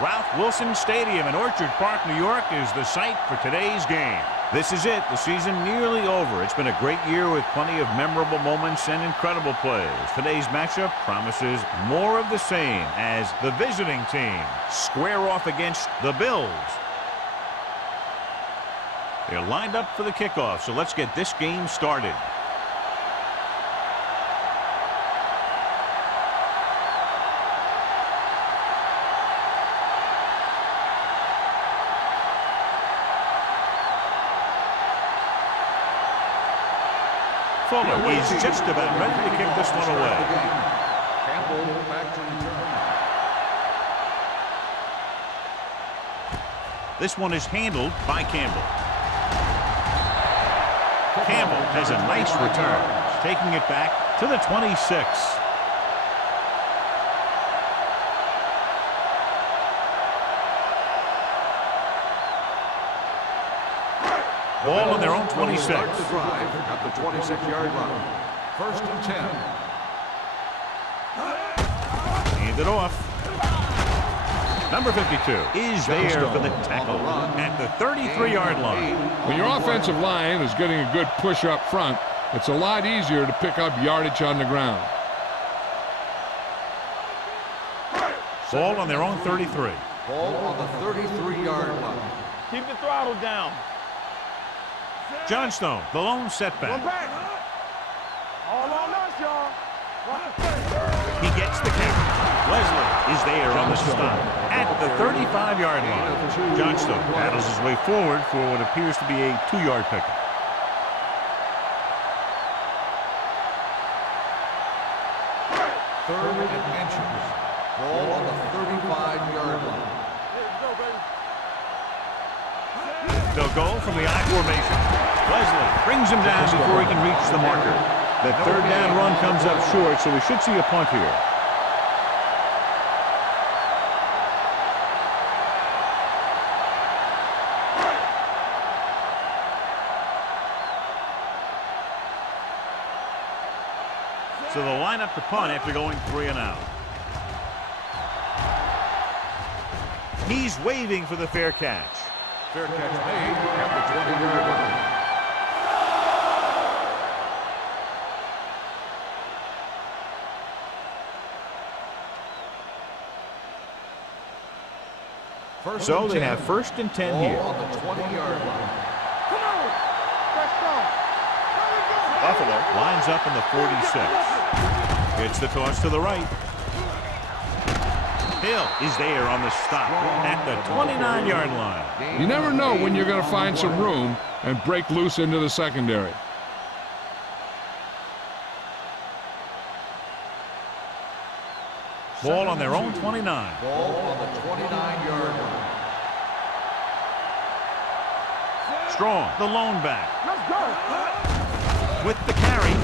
Ralph Wilson Stadium in Orchard Park, New York is the site for today's game. This is it. The season nearly over. It's been a great year with plenty of memorable moments and incredible plays. Today's matchup promises more of the same as the visiting team square off against the Bills. They're lined up for the kickoff, so let's get this game started. Fuller is just about ready to kick this one away. Campbell back to return. This one is handled by Campbell. Campbell has a nice return, taking it back to the 26. Ball on their own 26. Start the drive at the 26-yard line. 1st and 10. Hand it off. Number 52 is there for the tackle at the 33-yard line. When your offensive line is getting a good push up front, it's a lot easier to pick up yardage on the ground. Ball on their own 33. Ball on the 33-yard line. Keep the throttle down. Johnstone, the lone setback. All on us, y'all. He gets the carry. Leslie is there on the stop at the 35-yard line. Johnstone battles his way forward for what appears to be a 2-yard pickup. Third and inches. Ball on the 35-yard line. They'll go from the I formation. Leslie brings him down before he can reach the marker. The 3rd down run comes up short, so we should see a punt here. So they'll line up to punt after going 3 and out. He's waving for the fair catch. Fair catch made at the 20-yard line. So they have 1st and 10 here. On the 20-yard line. Buffalo lines up in the 46. It's the toss to the right. Hill is there on the stop at the 29-yard line. You never know when you're going to find some room and break loose into the secondary. Ball on their own 29. Ball on the 29-yard line. Strong, the lone back. With the carry.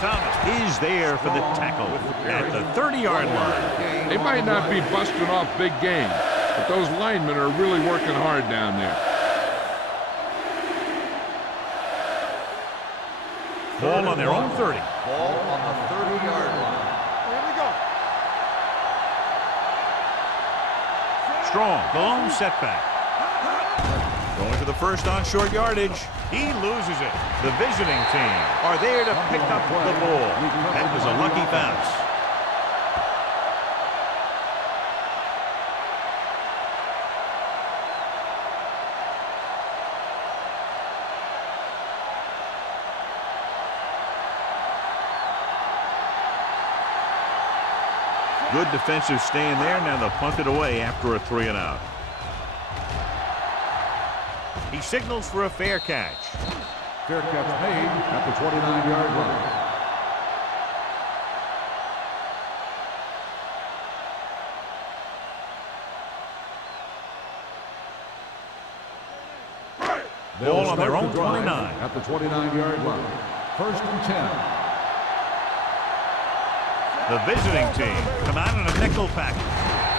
Thomas is there for the tackle at the 30-yard line. They might not be busting off big games, but those linemen are really working hard down there. Ball on their own 30. Ball on the 30-yard line. Here we go. Strong, the lone setback. Going for the first on short yardage. He loses it. The visiting team are there to pick up the ball. That was a lucky bounce. Good defensive stand there. Now they'll punt it away after a 3 and out. He signals for a fair catch. Fair catch made at the 29-yard line. Ball on their own 29. At the 29-yard line. 1st and 10. The visiting team come out in a nickel package.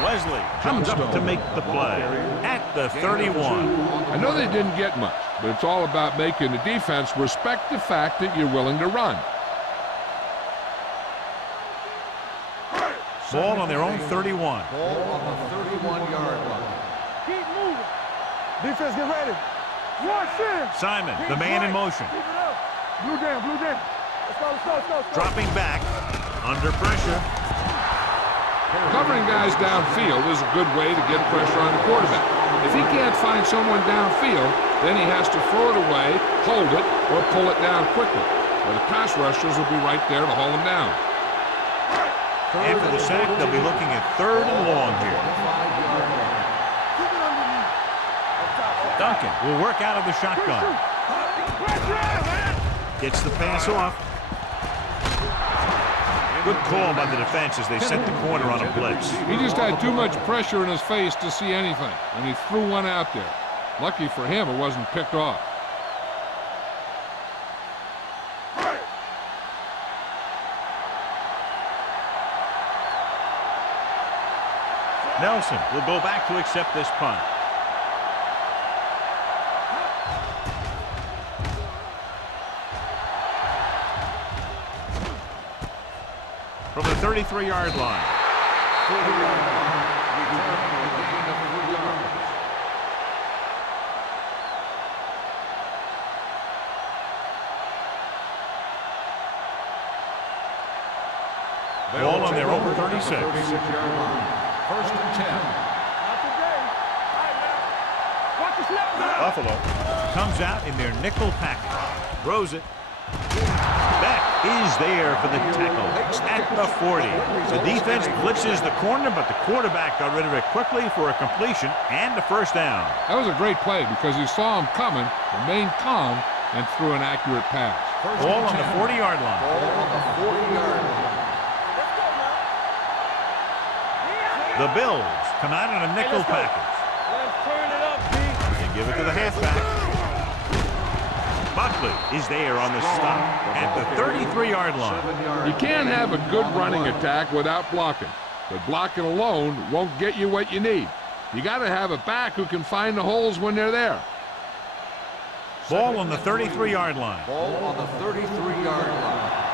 Wesley comes up to make the play at the 31. I know they didn't get much, but it's all about making the defense respect the fact that you're willing to run. Ball on their own 31. Ball on the 31-yard line. Keep moving. Defense, get ready. Watch in. Simon, the man in motion. Keep it up. Blue down, blue down. Let's go, let's go, let's go. Let's go. Dropping back. Under pressure. Covering guys downfield is a good way to get pressure on the quarterback. If he can't find someone downfield, then he has to throw it away, hold it, or pull it down quickly. Or the pass rushers will be right there to haul him down. After the sack, they'll be looking at 3rd and long here. Duncan will work out of the shotgun. Gets the pass off. Good call by the defense as they set the corner on a blitz. He just had too much pressure in his face to see anything, and he threw one out there. Lucky for him, it wasn't picked off. Nelson will go back to accept this punt. From the 33-yard line. 40-yard line. Return for a gain of 3 yards. Ball on their own 36. 36-yard line. 1st and 10. Not today. All right, now. Watch the snap now. Buffalo comes out in their nickel package. Throws it. Beck is there for the tackle at the 40. The defense blitzes the corner, but the quarterback got rid of it quickly for a completion and a 1st down. That was a great play because he saw him coming, remained calm, and threw an accurate pass. Ball on the 40-yard line. Ball on the 40-yard line. The Bills come out in a nickel package. Let's turn it up, B. And give it to the halfback. Buckley is there on the stop at the 33-yard line. You can't have a good running attack without blocking, but blocking alone won't get you what you need. You got to have a back who can find the holes when they're there. Ball on the 33-yard line. Ball on the 33-yard line.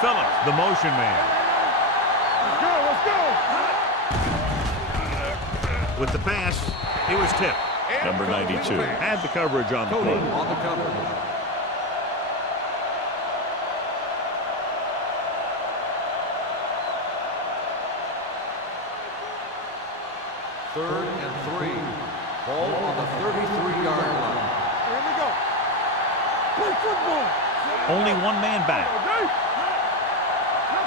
Phillips, the motion man. Let's go. With the pass, he was tipped. Number 92 had the coverage on the play. On the coverage. Third and 3. Ball on the 33-yard line. Here we go. Play football. Only one man back. Let's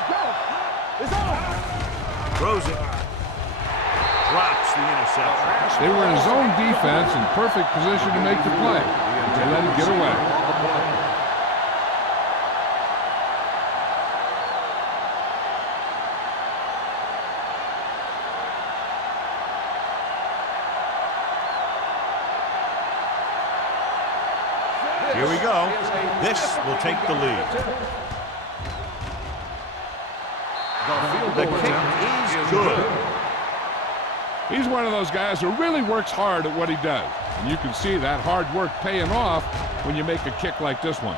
go. It's on. Throws it. Drops the interception. They were in zone defense in perfect position to make the play. They let it get away. Here we go. This will take the lead. The kick is good. He's one of those guys who really works hard at what he does. And you can see that hard work paying off when you make a kick like this one.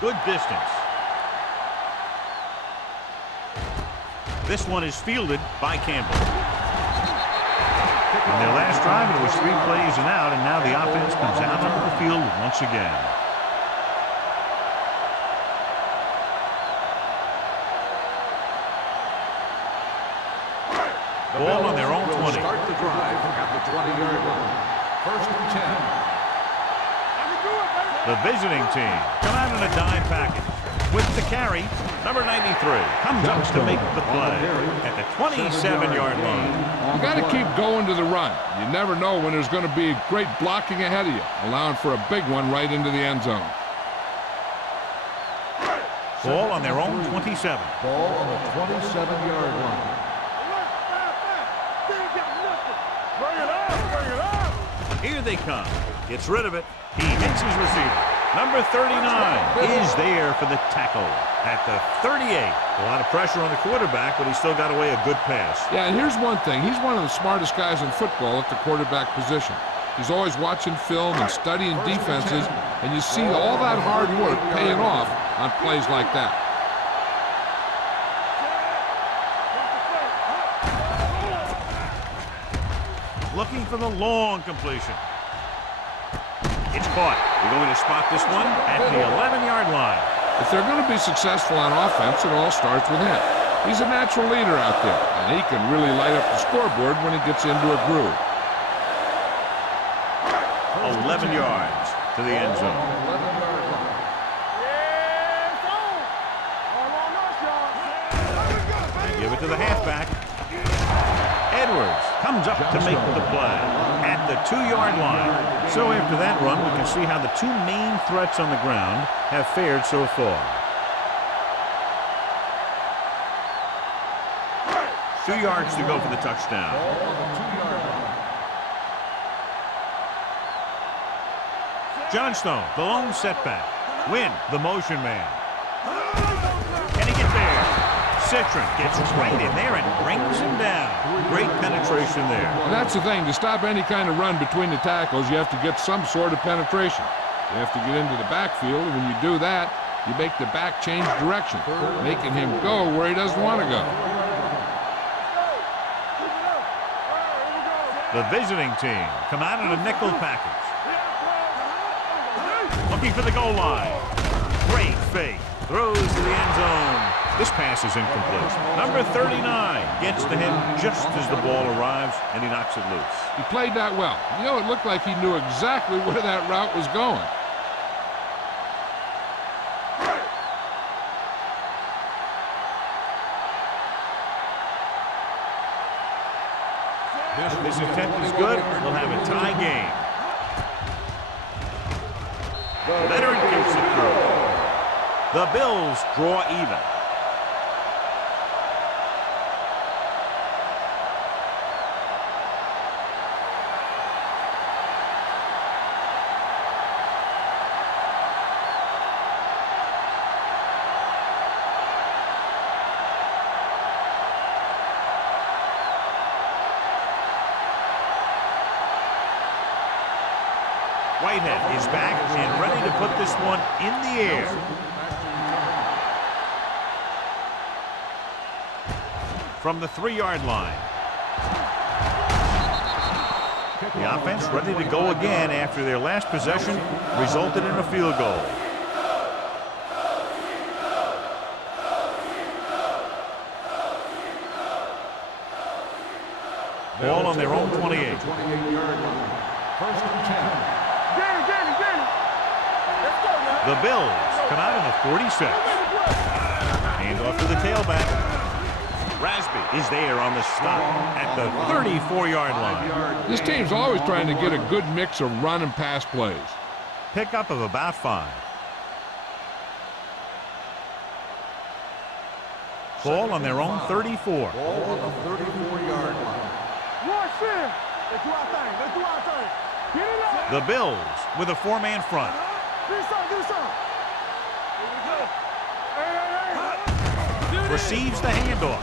Good distance. This one is fielded by Campbell. In their last drive, it was 3 plays and out, and now the offense comes out onto the field once again. Ball on their own 20. Start the drive at the 20-yard line. 1st and 10. The visiting team come out in a dime package. With the carry, number 93 comes up to make the play at the 27-yard line. You got to keep going to the run. You never know when there's going to be great blocking ahead of you, allowing for a big one right into the end zone. Ball on their own 27. Ball on the 27-yard line. Bring it up, bring it up. Here they come. Gets rid of it. He hits his receiver. Number 39 is there for the tackle at the 38. A lot of pressure on the quarterback, but he still got away a good pass. Yeah, and here's one thing. He's one of the smartest guys in football at the quarterback position. He's always watching film and studying defenses, and you see all that hard work paying off on plays like that. Looking for the long completion. It's caught. We're going to spot this one at the 11-yard line. If they're going to be successful on offense, it all starts with him. He's a natural leader out there, and he can really light up the scoreboard when he gets into a groove. 11 yards to the end zone. They give it to the halfback. Edwards comes up to make the play at the 2-yard line. So after that run, we can see how the two main threats on the ground have fared so far. 2 yards to go for the touchdown. Johnstone, the lone setback. Win, the motion man. Can he get there? Citron gets right in there and brings him down. Great penetration there. And that's the thing. To stop any kind of run between the tackles, you have to get some sort of penetration. You have to get into the backfield, and when you do that, you make the back change direction, making him go where he doesn't want to go. The visiting team come out in a nickel package. Looking for the goal line. Great fake. Throws to the end zone. This pass is incomplete. Number 39 gets to him just as the ball arrives, and he knocks it loose. He played that well. You know, it looked like he knew exactly where that route was going. This attempt is good. We'll have a tie game. Leonard gets it through. The Bills draw even. Whitehead is back and ready to put this one in the air. From the 3-yard line. The offense ready to go again after their last possession resulted in a field goal. Ball on their own 28. 28-yard line. First and 10. The Bills come out in the 46. Hand off to the tailback. Rasby is there on the stop at the 34-yard line. This team's always trying to get a good mix of run and pass plays. Pickup of about 5. Ball on their own 34. Ball on the 34-yard line. Let's do our thing. Let's do our thing. Get it up. The Bills with a 4-man front. Do something. Receives the handoff.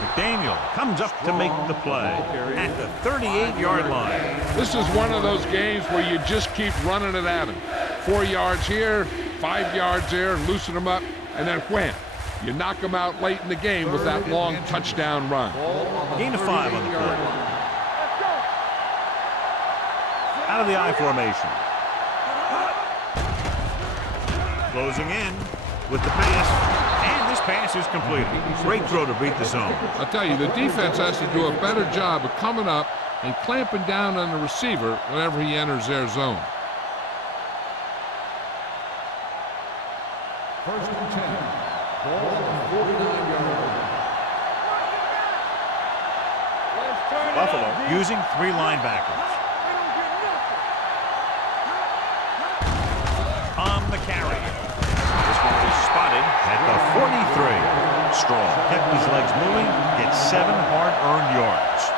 McDaniel comes up to make the play at the 38-yard line. This is one of those games where you just keep running it at him. 4 yards here, 5 yards there, loosen them up, and then wham. You knock them out late in the game with that long touchdown run. Gain of 5 on the play. Out of the I formation. Closing in with the pass, and this pass is completed. Great throw to beat the zone. I'll tell you, the defense has to do a better job of coming up and clamping down on the receiver whenever he enters their zone. First and 10. Ball on the 49-yard line. Buffalo using 3 linebackers. On the carry. This one is spotted gets moving, gets 7 hard-earned yards.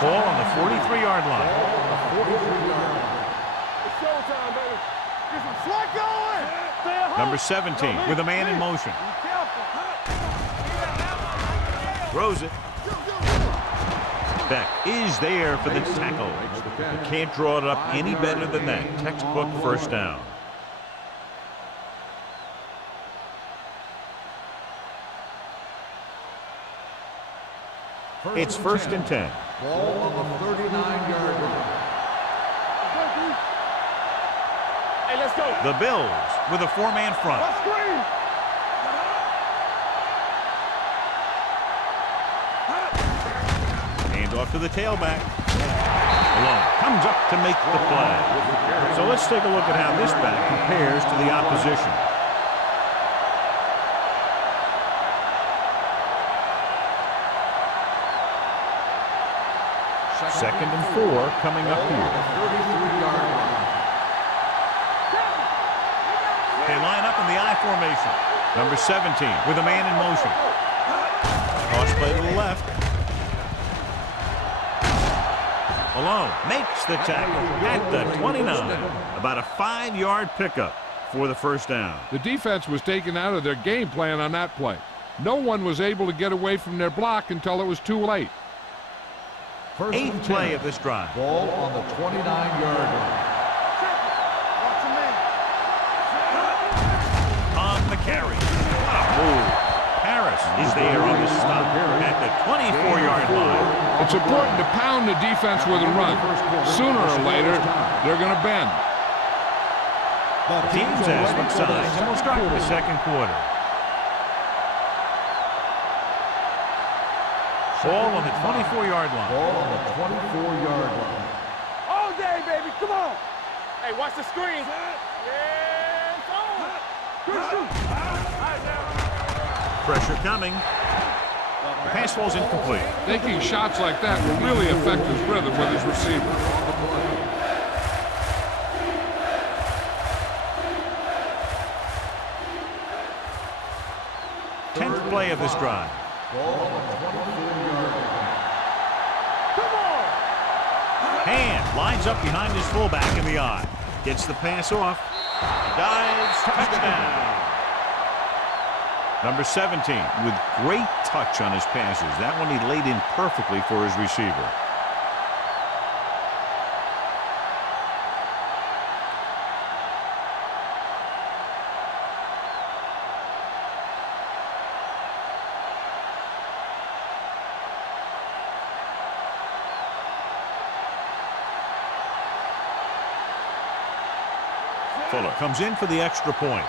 Ball on the 43-yard line. It's showtime, baby. Get some slack going. Number 17 with a man in motion. Be careful. Throws it. Beck is there for the tackle. You can't draw it up any better than that. Textbook first down. It's 1st and 10. Ball on the 39-yard line. Hey, let's go. The Bills with a 4-man front. Let's screen. Hand off to the tailback. Malone comes up to make the play. So let's take a look at how this back compares to the opposition. Second and 4 coming up here. 33-yard line. They line up in the I formation. Number 17 with a man in motion. Toss play to the left. Malone makes the tackle at the 29. About a 5-yard pickup for the first down. The defense was taken out of their game plan on that play. No one was able to get away from their block until it was too late. 8th play of this drive. Ball on the 29-yard line. On the carry. What a move. Harris is there on the stop at the 24-yard line. It's important to pound the defense with a run. Sooner or later, they're going to bend. The team's has switch sides, and we'll start the second quarter. Ball on the 24-yard line. Ball on the 24-yard line. All day, baby. Come on. Hey, watch the screen. Yeah, it's on. Good shoot. Pressure coming. The pass ball's incomplete. Taking shots like that will really affect his rhythm with his receiver. 10th play of this drive. Ball on the 24-yard line. Come on. Hand lines up behind his fullback in the I. Gets the pass off. Dives. Touchdown. Number 17 with great touch on his passes. That one he laid in perfectly for his receiver. Fuller comes in for the extra point.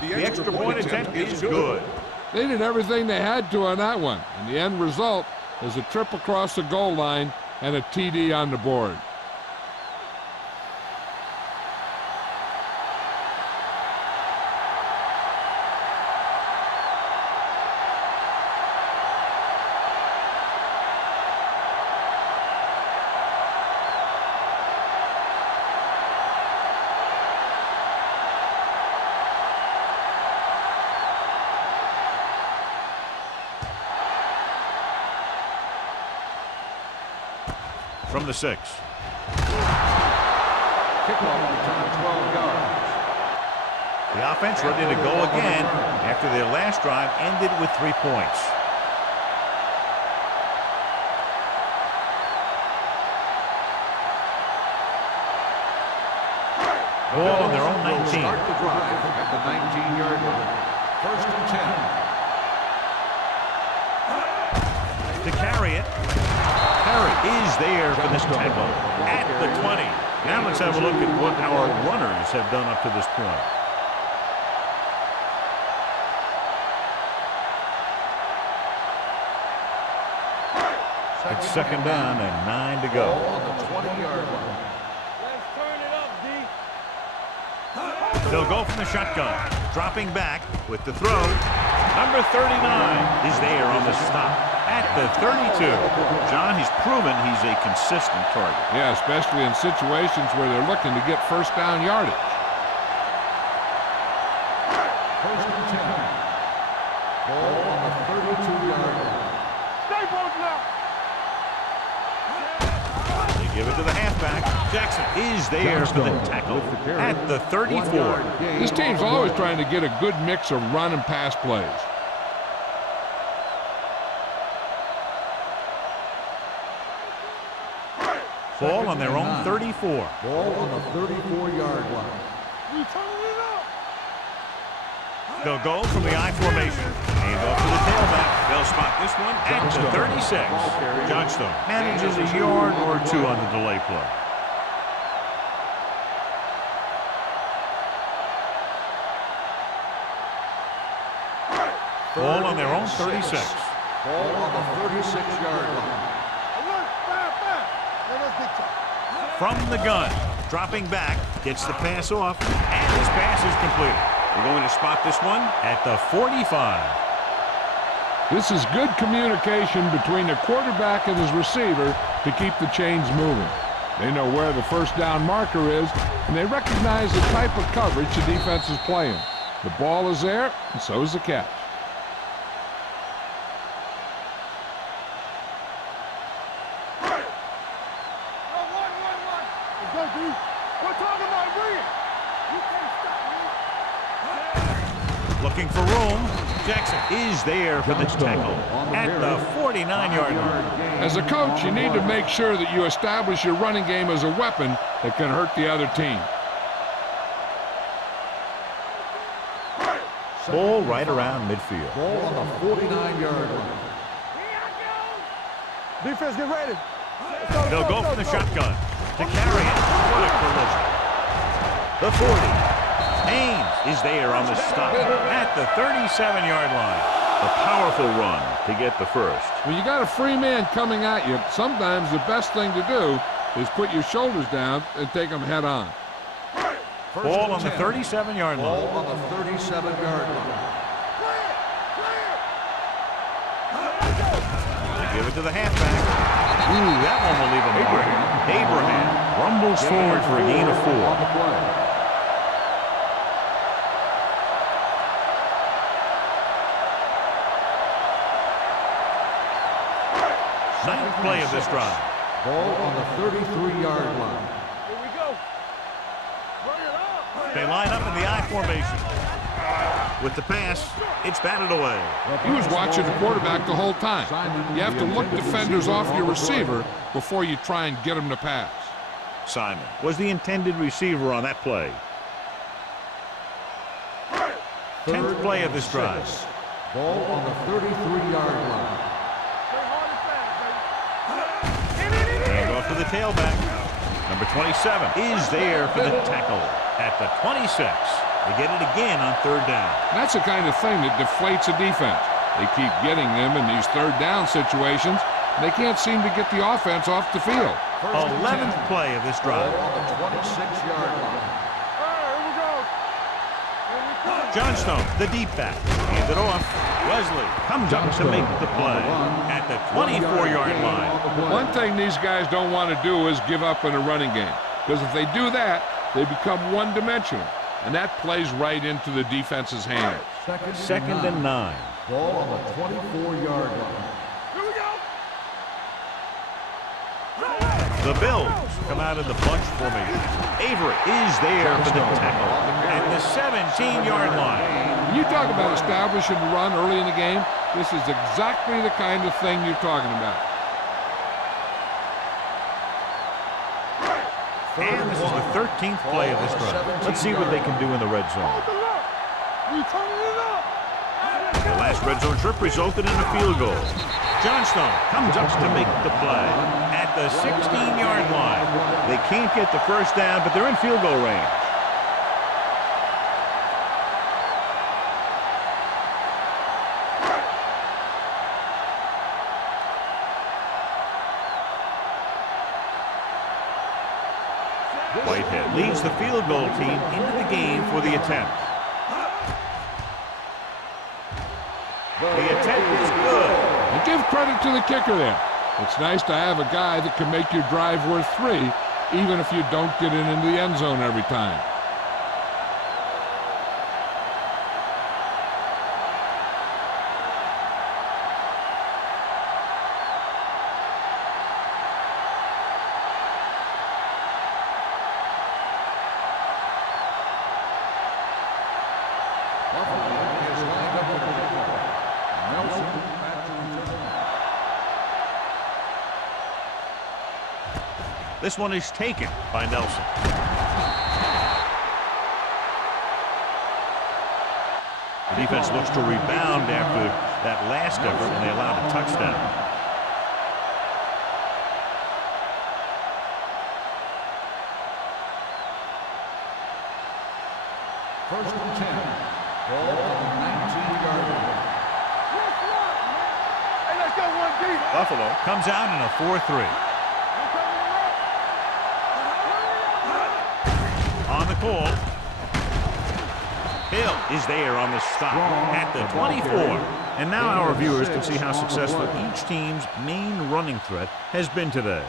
The extra point attempt is good. They did everything they had to on that one, and the end result is a trip across the goal line and a TD on the board. From the 6. Kickoff return 12 yards. The offense ready to go again after their last drive ended with 3 points. Ball on their own 19. Start the drive at the 19-yard line. 1st and 10. To carry it. Harry is there for this tackle at the 20. Now let's have a look at what our runners have done up to this point. It's 2nd down and 9 to go. Ball on the 20-yard line. Let's turn it up, D. They'll go from the shotgun. Dropping back with the throw. Number 39 is there on the stop at the 32. John, he's proven he's a consistent target. Yeah, especially in situations where they're looking to get first down yardage. First and 10. Ball on the 32-yard line. Stay both now. They give it to the halfback. Jackson is there for the tackle at the 34. This team's always trying to get a good mix of run and pass plays. Ball on their own 34. Ball on the 34-yard line. We turning it up. They'll go from the I formation. Hand off to the tailback. They'll spot this one at the 36. Johnstone manages a yard or two on the delay play. Ball on their own 36. Ball on the 36-yard line. From the gun, dropping back, gets the pass off, and his pass is completed. They're going to spot this one at the 45. This is good communication between the quarterback and his receiver to keep the chains moving. They know where the first down marker is, and they recognize the type of coverage the defense is playing. The ball is there, and so is the catch. Looking for room. Jackson is there for the tackle at the 49-yard line. As a coach, you need to make sure that you establish your running game as a weapon that can hurt the other team. Ball right around midfield. Ball on the 49-yard line. Defense, get ready. They'll go from the shotgun to carry it. What a collision. The 40. Ames is there on the stop at the 37-yard line. A powerful run to get the first. When you got a free man coming at you, sometimes the best thing to do is put your shoulders down and take them head on. Ball on the 37-yard line. Ball on the 37-yard line. They give it to the halfback. Ooh, that one will leave him. Abraham rumbles forward for a gain of 4. Ninth play of this drive. Ball on the 33-yard line. Here we go. Run it up. They line up in the I formation. With the pass, it's batted away. He was watching the quarterback the whole time. You have to look defenders off your receiver before you try and get him to pass. Simon was the intended receiver on that play. 10th play of this drive. Ball on the 33-yard line. Hand off to the tailback. Number 27 is there for the tackle at the 26. They get it again on third down. That's the kind of thing that deflates a defense. They keep getting them in these third down situations, and they can't seem to get the offense off the field. 11th play of this drive. Ball on the 26-yard line. Johnstone, the deep back. Hand it off. Wesley comes up to make the play at the 24-yard line. One thing these guys don't want to do is give up in a running game, because if they do that, they become one-dimensional, and that plays right into the defense's hands. Second and 9. Ball on the 24-yard line. The Bills come out in the bunch formation. Avery is there for the tackle at the 17-yard line. When you talk about establishing the run early in the game, this is exactly the kind of thing you're talking about. And this is the 13th play of this drive. Let's see what they can do in the red zone. The last red zone trip resulted in a field goal. Johnstone comes up to make the play at the 16-yard line. They can't get the first down, but they're in field goal range. Whitehead leads the field goal team into the game for the attempt. The attempt is good. And give credit to the kicker there. It's nice to have a guy that can make your drive worth 3, even if you don't get it into the end zone every time. This one is taken by Nelson. The defense looks to rebound after that last effort when they allowed a touchdown. First and 10. Ball on the 19-yard line. Hey, let's go one deep. Buffalo comes out in a 4-3. On the call. Hill is there on the stop at the 24. And now our viewers can see how successful each team's main running threat has been today.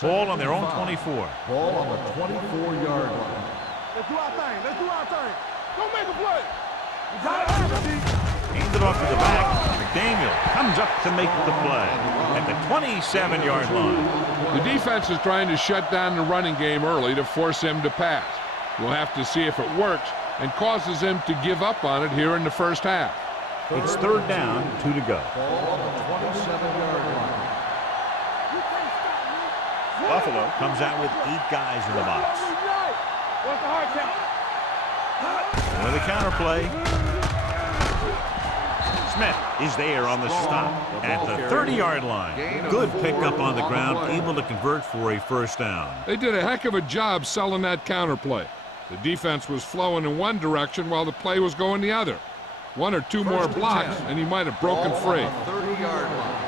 Ball on their own 24. Ball on the 24-yard line. Let's do our thing. Let's do our thing. Don't make a play. You got it. Aimed it off to the back. McDaniel comes up to make the play at the 27-yard line. The defense is trying to shut down the running game early to force him to pass. We'll have to see if it works and causes him to give up on it here in the first half. It's third down, 2 to go. Ball on the 27-yard line. Buffalo comes out with 8 guys in the box. What's the hard count? With a counter play. Smith is there on the stop at the 30-yard line. Good pickup on the ground, able to convert for a first down. They did a heck of a job selling that counter play. The defense was flowing in one direction while the play was going the other. 1 or 2 more blocks, and he might have broken free. 30-yard line.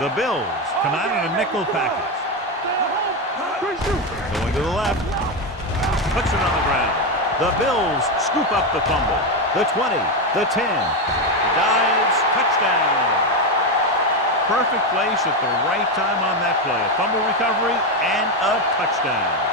The Bills come out in a nickel package. Going to the left. Puts it on the ground. The Bills scoop up the fumble. The 20, the 10. Dives, touchdown. Perfect place at the right time on that play. A fumble recovery and a touchdown.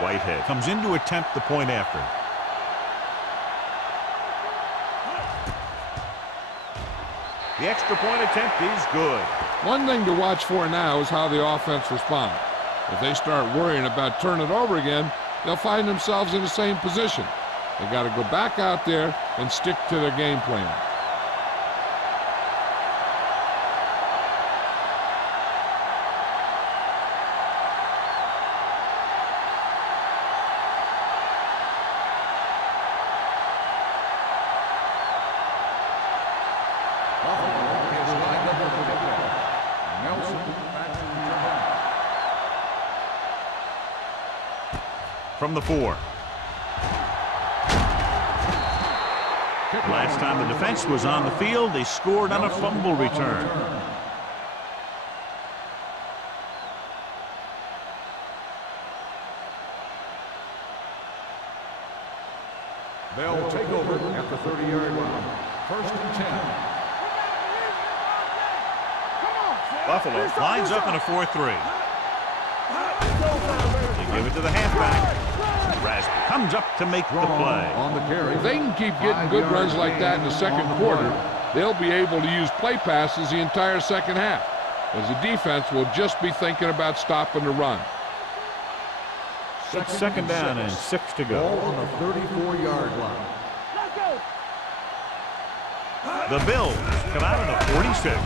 Whitehead comes in to attempt the point after. The extra point attempt is good. One thing to watch for now is how the offense responds. If they start worrying about turning it over again, they'll find themselves in the same position. They got to go back out there and stick to their game plan. From the 4. Last time the defense was on the field, they scored on a fumble return. They'll take over at the 30-yard line. First and 10. Buffalo lines up in a 4-3. They give it to the halfback. Rasp comes up to make the play. On the carry. If they can keep getting good runs like that in the second quarter, they'll be able to use play passes the entire second half, as the defense will just be thinking about stopping the run. It's second down and 6 to go. Ball on the 34-yard line. The Bills come out in a 46.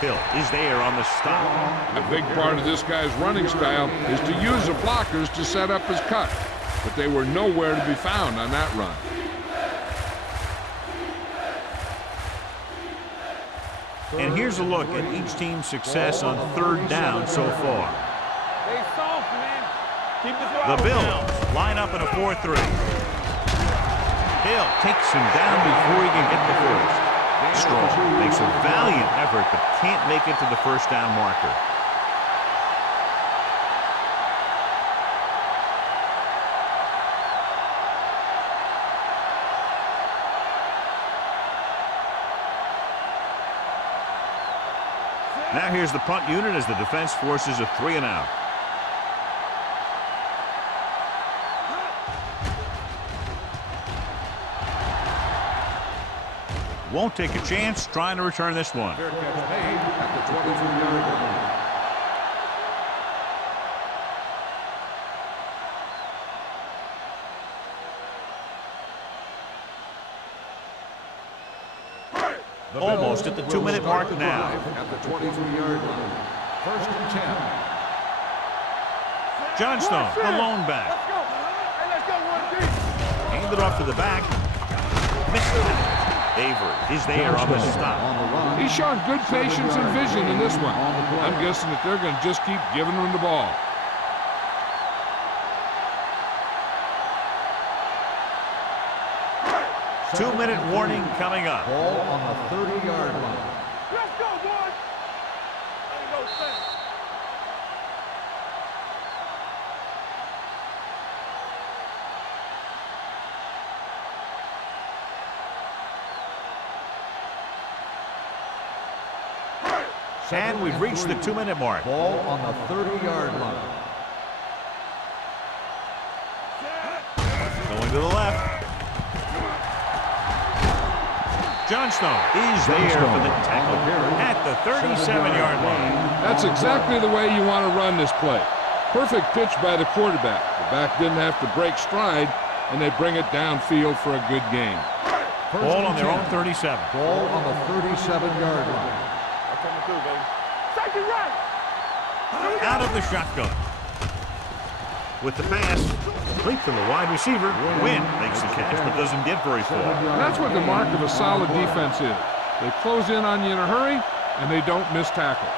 Hill is there on the stop. A big part of this guy's running style is to use the blockers to set up his cut, but they were nowhere to be found on that run. And here's a look at each team's success on third down so far. Stay soft, man. Keep the The throttle Bills down. line up in a 4-3. Hill takes him down before he can get the first. Strong makes a valiant effort but can't make it to the first down marker. Now here's the punt unit as the defense forces a 3-and-out. Won't take a chance trying to return this one. Fair catch made at the 22-yard line. Almost at the 2-minute mark now. At the 22-yard line. 1st and 10. Johnstone, the lone back. Let's go. Hey, let's go one deep. Handed off to the back. Missed it. Avery is there on the stop. On the run. He's shown good patience and vision in this one. I'm guessing that they're going to just keep giving him the ball. Two-minute warning coming up. Ball on the 30-yard line. Let's go, boys. Ain't no sense. And we've reached the 2-minute mark. Ball on the 30-yard line. Going to the left. Johnstone is there for the tackle at the 37-yard line. That's exactly the way you want to run this play. Perfect pitch by the quarterback. The back didn't have to break stride, and they bring it downfield for a good gain. Ball on their own 37. Ball on the 37-yard line. Coming through, baby. Safety right. Out of the shotgun. With the pass, complete to the wide receiver. Wynn makes the catch but doesn't get very far. And that's what the mark of a solid defense is. They close in on you in a hurry, and they don't miss tackle.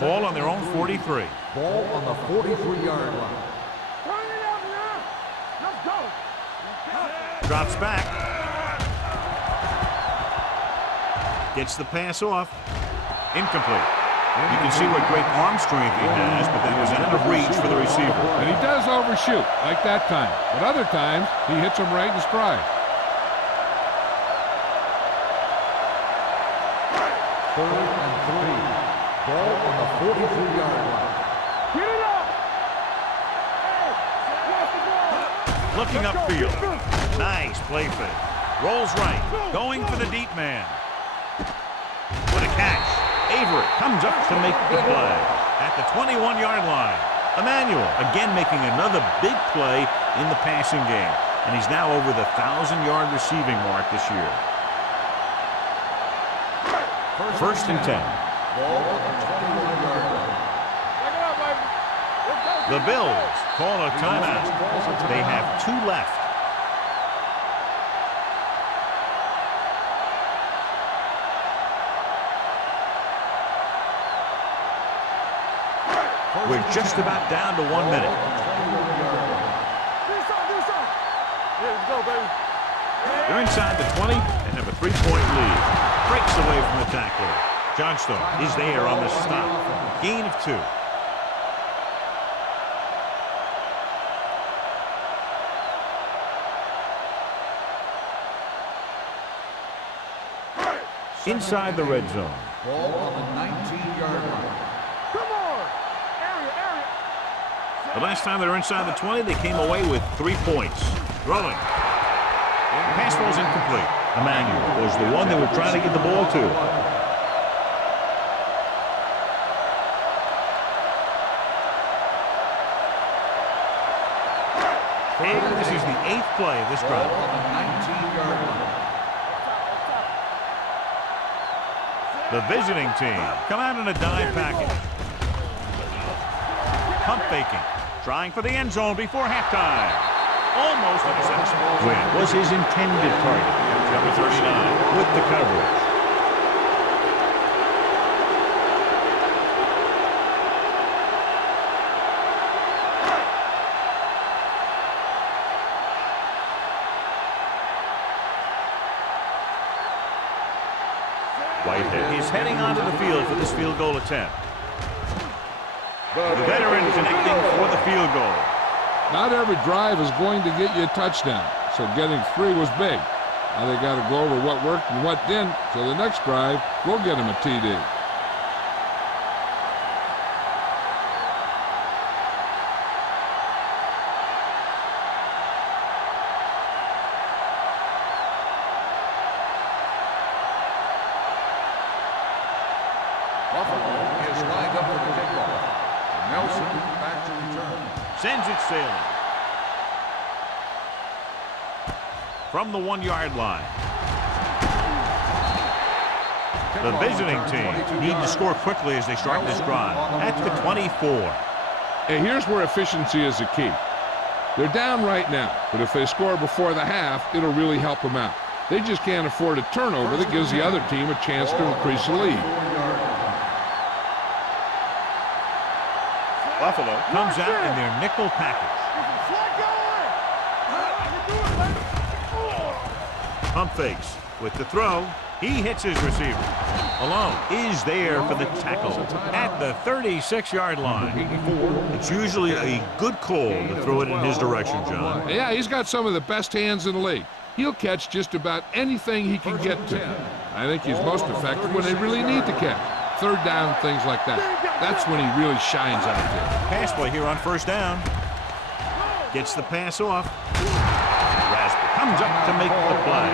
Ball on their own 43. Ball on the 43-yard line. Turn it up now. Let's go. Drops back. Gets the pass off. Incomplete. You can see what great arm strength he has, but that was out of reach for the receiver. And he does overshoot, like that time. But other times, he hits him right in stride. 3rd and 3. Ball on the 43-yard line. Get it up. Hey, watch the ball. Looking upfield. Nice play fake. Rolls right. Going for the deep man. What a catch. Avery comes up to make the play at the 21-yard line. Emmanuel again making another big play in the passing game. And he's now over the 1,000-yard receiving mark this year. 1st and 10. Ball on the 21-yard line. Back it up, baby. Let's go. The Bills call a timeout. They have 2 left. We're just about down to 1 minute. Do something, do something. Yeah, let's go, baby. They're inside the 20 and have a 3-point lead. Breaks away from the tackler. Johnstone is there on the stop. Gain of 2. Inside the red zone. Ball on the 19-yard line. Come on. Area. The last time they were inside the 20, they came away with 3 points. Throwing. Pass ball's incomplete. Emmanuel was the one they were trying to get the ball to. And this is the 8th play of this drive. Ball on the 19-yard line. The visiting team come out in a dime package. Pump faking. Trying for the end zone before halftime. Almost intercepted. Win was his intended target. Number 39 with the coverage. Whitehead is heading onto the field for this field goal attempt. The veteran connecting for the field goal. Not every drive is going to get you a touchdown, so getting 3 was big. Now they got to go over what worked and what didn't, so the next drive will get him a TD. Buffalo is lined up for the kickoff. Nelson back to return. Sends it sailing. From the 1-yard line. The visiting team need to score quickly as they start this drive. At the 24. And here's where efficiency is the key. They're down right now, but if they score before the half, it'll really help them out. They just can't afford a turnover that gives the other team a chance to increase the lead. Buffalo comes out in their nickel package. Pump fakes with the throw. He hits his receiver. Alone is there for the tackle at the 36-yard line. It's usually a good call to throw it in his direction, John. Yeah, he's got some of the best hands in the league. He'll catch just about anything he can get to. I think he's most effective when they really need to catch. Third down, things like that. That's when he really shines out there. Pass play here on first down. Gets the pass off. Rasper comes up to make the play.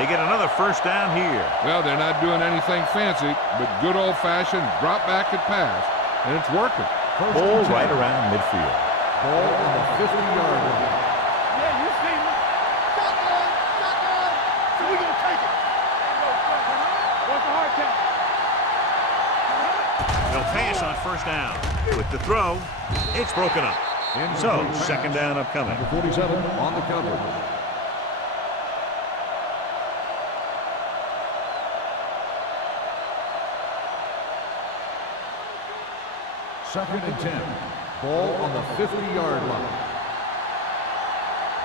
They get another first down here. Well, they're not doing anything fancy, but good old-fashioned drop back and pass, and it's working. Ball right around midfield. Ball on the 50-yard line. Yeah, you see me. Shotgun. So we gonna take it. What's the hard count? They'll pass on first down. With the throw, it's broken up. So, second down upcoming. Number 47 on the cover. Second and 10. Ball on the 50-yard line.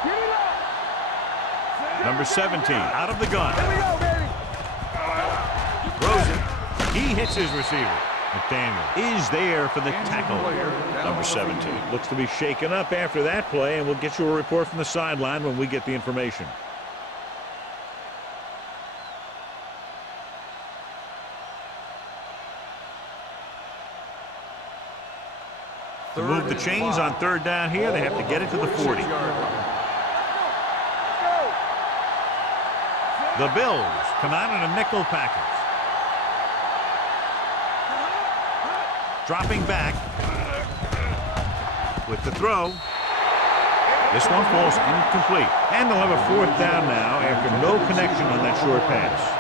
Get it up. Number 17 out of the gun. Here we go, baby. Throws it. He hits his receiver. McDaniel is there for the tackle. Number 17 looks to be shaken up after that play, and we'll get you a report from the sideline when we get the information. To move the chains on third down here, they have to get it to the 40. The Bills come out in a nickel package. Dropping back with the throw. This one falls incomplete. And they'll have a fourth down now after no connection on that short pass.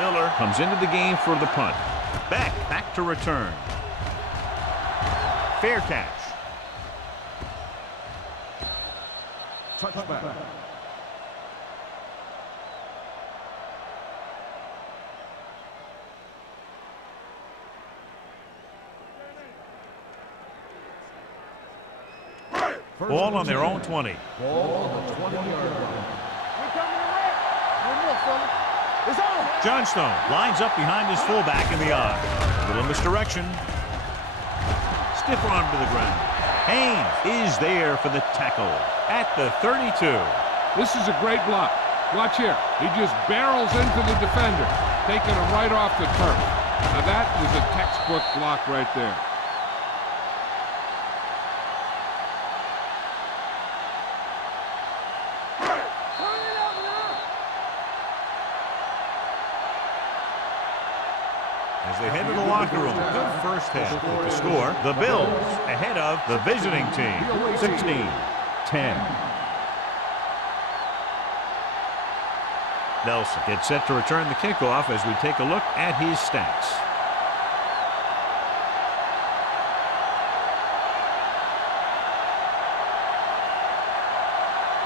Miller comes into the game for the punt. Back to return. Fair catch. Touchback. Ball on their own 20. Ball on the 20-yard line. We're coming around. No more, fella. It's on. Johnstone lines up behind his fullback in the eye. Little misdirection. Stiff arm to the ground. Haynes is there for the tackle at the 32. This is a great block. Watch here. He just barrels into the defender, taking him right off the turf. Now that is a textbook block right there. As they head to the locker room, good first half. With the score, the Bills ahead of the visiting team, 16-10. Nelson gets set to return the kickoff as we take a look at his stats.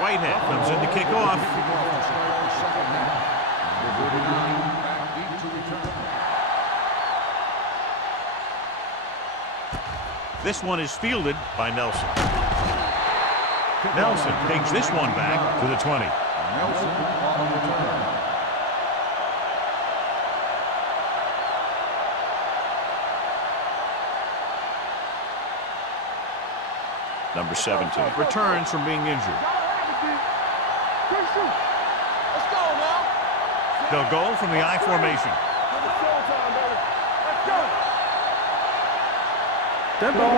Whitehead comes in to kick off. This one is fielded by Nelson. Nelson takes this one back to the 20. Nelson on the return. Number 17 returns from being injured. Let's go now. They'll go from the I formation. Tempo.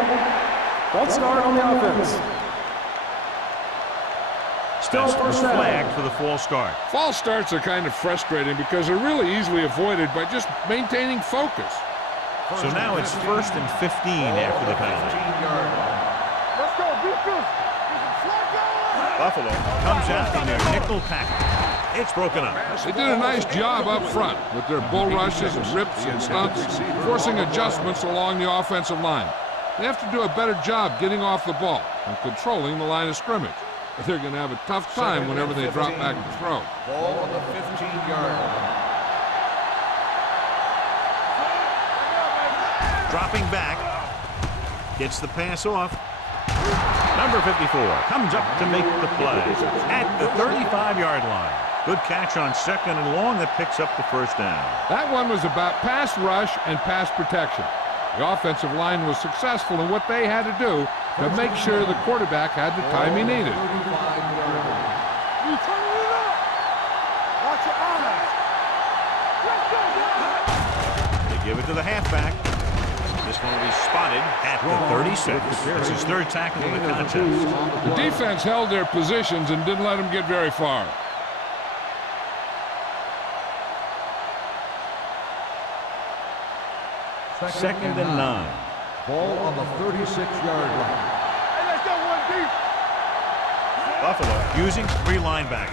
False start on the offense. Spencer was flagged for the false start. False starts are kind of frustrating because they're really easily avoided by just maintaining focus. So now it's 1st and 15 after the penalty. Let's go, defense. Buffalo comes out in their nickel package. It's broken up. They did a nice job up front with their bull rushes and rips and stunts, forcing adjustments along the offensive line. They have to do a better job getting off the ball and controlling the line of scrimmage. They're going to have a tough time whenever they drop back to throw. Ball on the 15-yard line. Dropping back. Gets the pass off. Number 54 comes up to make the play at the 35-yard line. Good catch on 2nd and long that picks up the first down. That one was about pass rush and pass protection. The offensive line was successful in what they had to do to make sure the quarterback had the time he needed. You turn it up. Watch your eyes. Let's go. They give it to the halfback. This one will be spotted at the 36. It's his 3rd tackle of the contest. The defense held their positions and didn't let them get very far. Second and 9. Ball on the 36-yard line. Hey, let's go, one deep. Buffalo using 3 linebackers.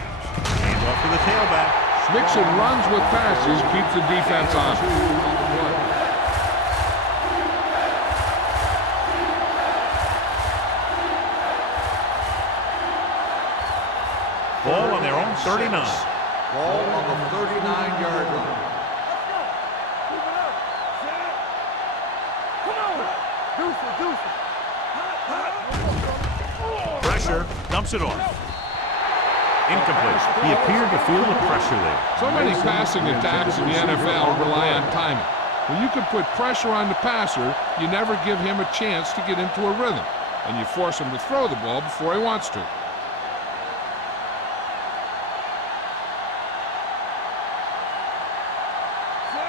Hand off to the tailback. Mixon runs with passes, keeps the defense on. Ball on their own 39. Ball on the 39-yard line. Pressure, dumps it off. Incomplete. He appeared to feel the pressure there. So many passing attacks in the NFL rely on timing. When you can put pressure on the passer, you never give him a chance to get into a rhythm, and you force him to throw the ball before he wants to.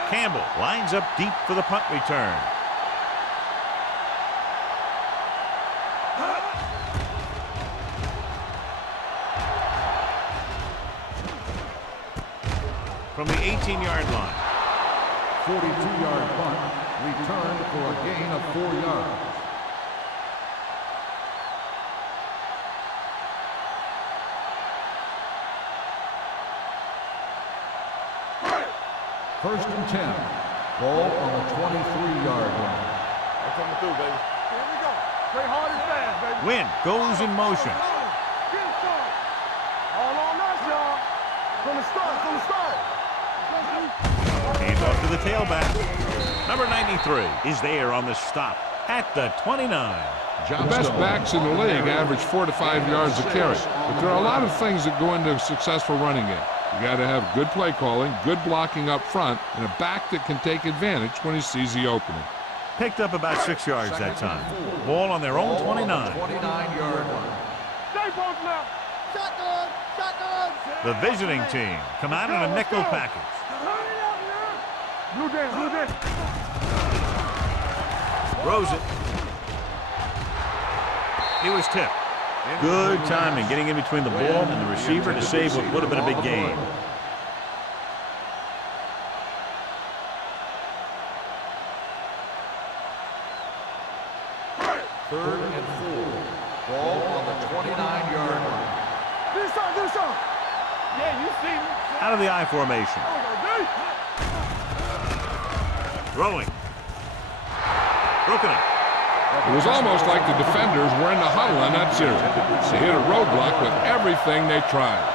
Campbell lines up deep for the punt return. From the 18-yard line. 42-yard punt, returned for a gain of 4 yards. First and 10. Ball on the 23-yard line. I'm coming through, baby. Here we go. Play hard and fast, baby. Win goes in motion. Get it started. All on us, y'all. From the start. Hands off to the tailback. Number 93 is there on the stop at the 29. The best backs in the league average 4 to 5 yards a carry, but there are a lot of things that go into a successful running game. You got to have good play calling, good blocking up front, and a back that can take advantage when he sees the opening. Picked up about 6 yards that time. Ball on their own 29. 29-yard line. Stay both now. Shotgun. The visiting team come out in a nickel package. Blue down. Throws it. He was tipped. Good timing getting in between the ball and the receiver to save what would have been a big gain. Third and 4. Ball on the 29-yard line. This side. Yeah, you see me. Out of the I formation. Throwing. Broken up. It was almost like the defenders were in the huddle on that series. They hit a roadblock with everything they tried.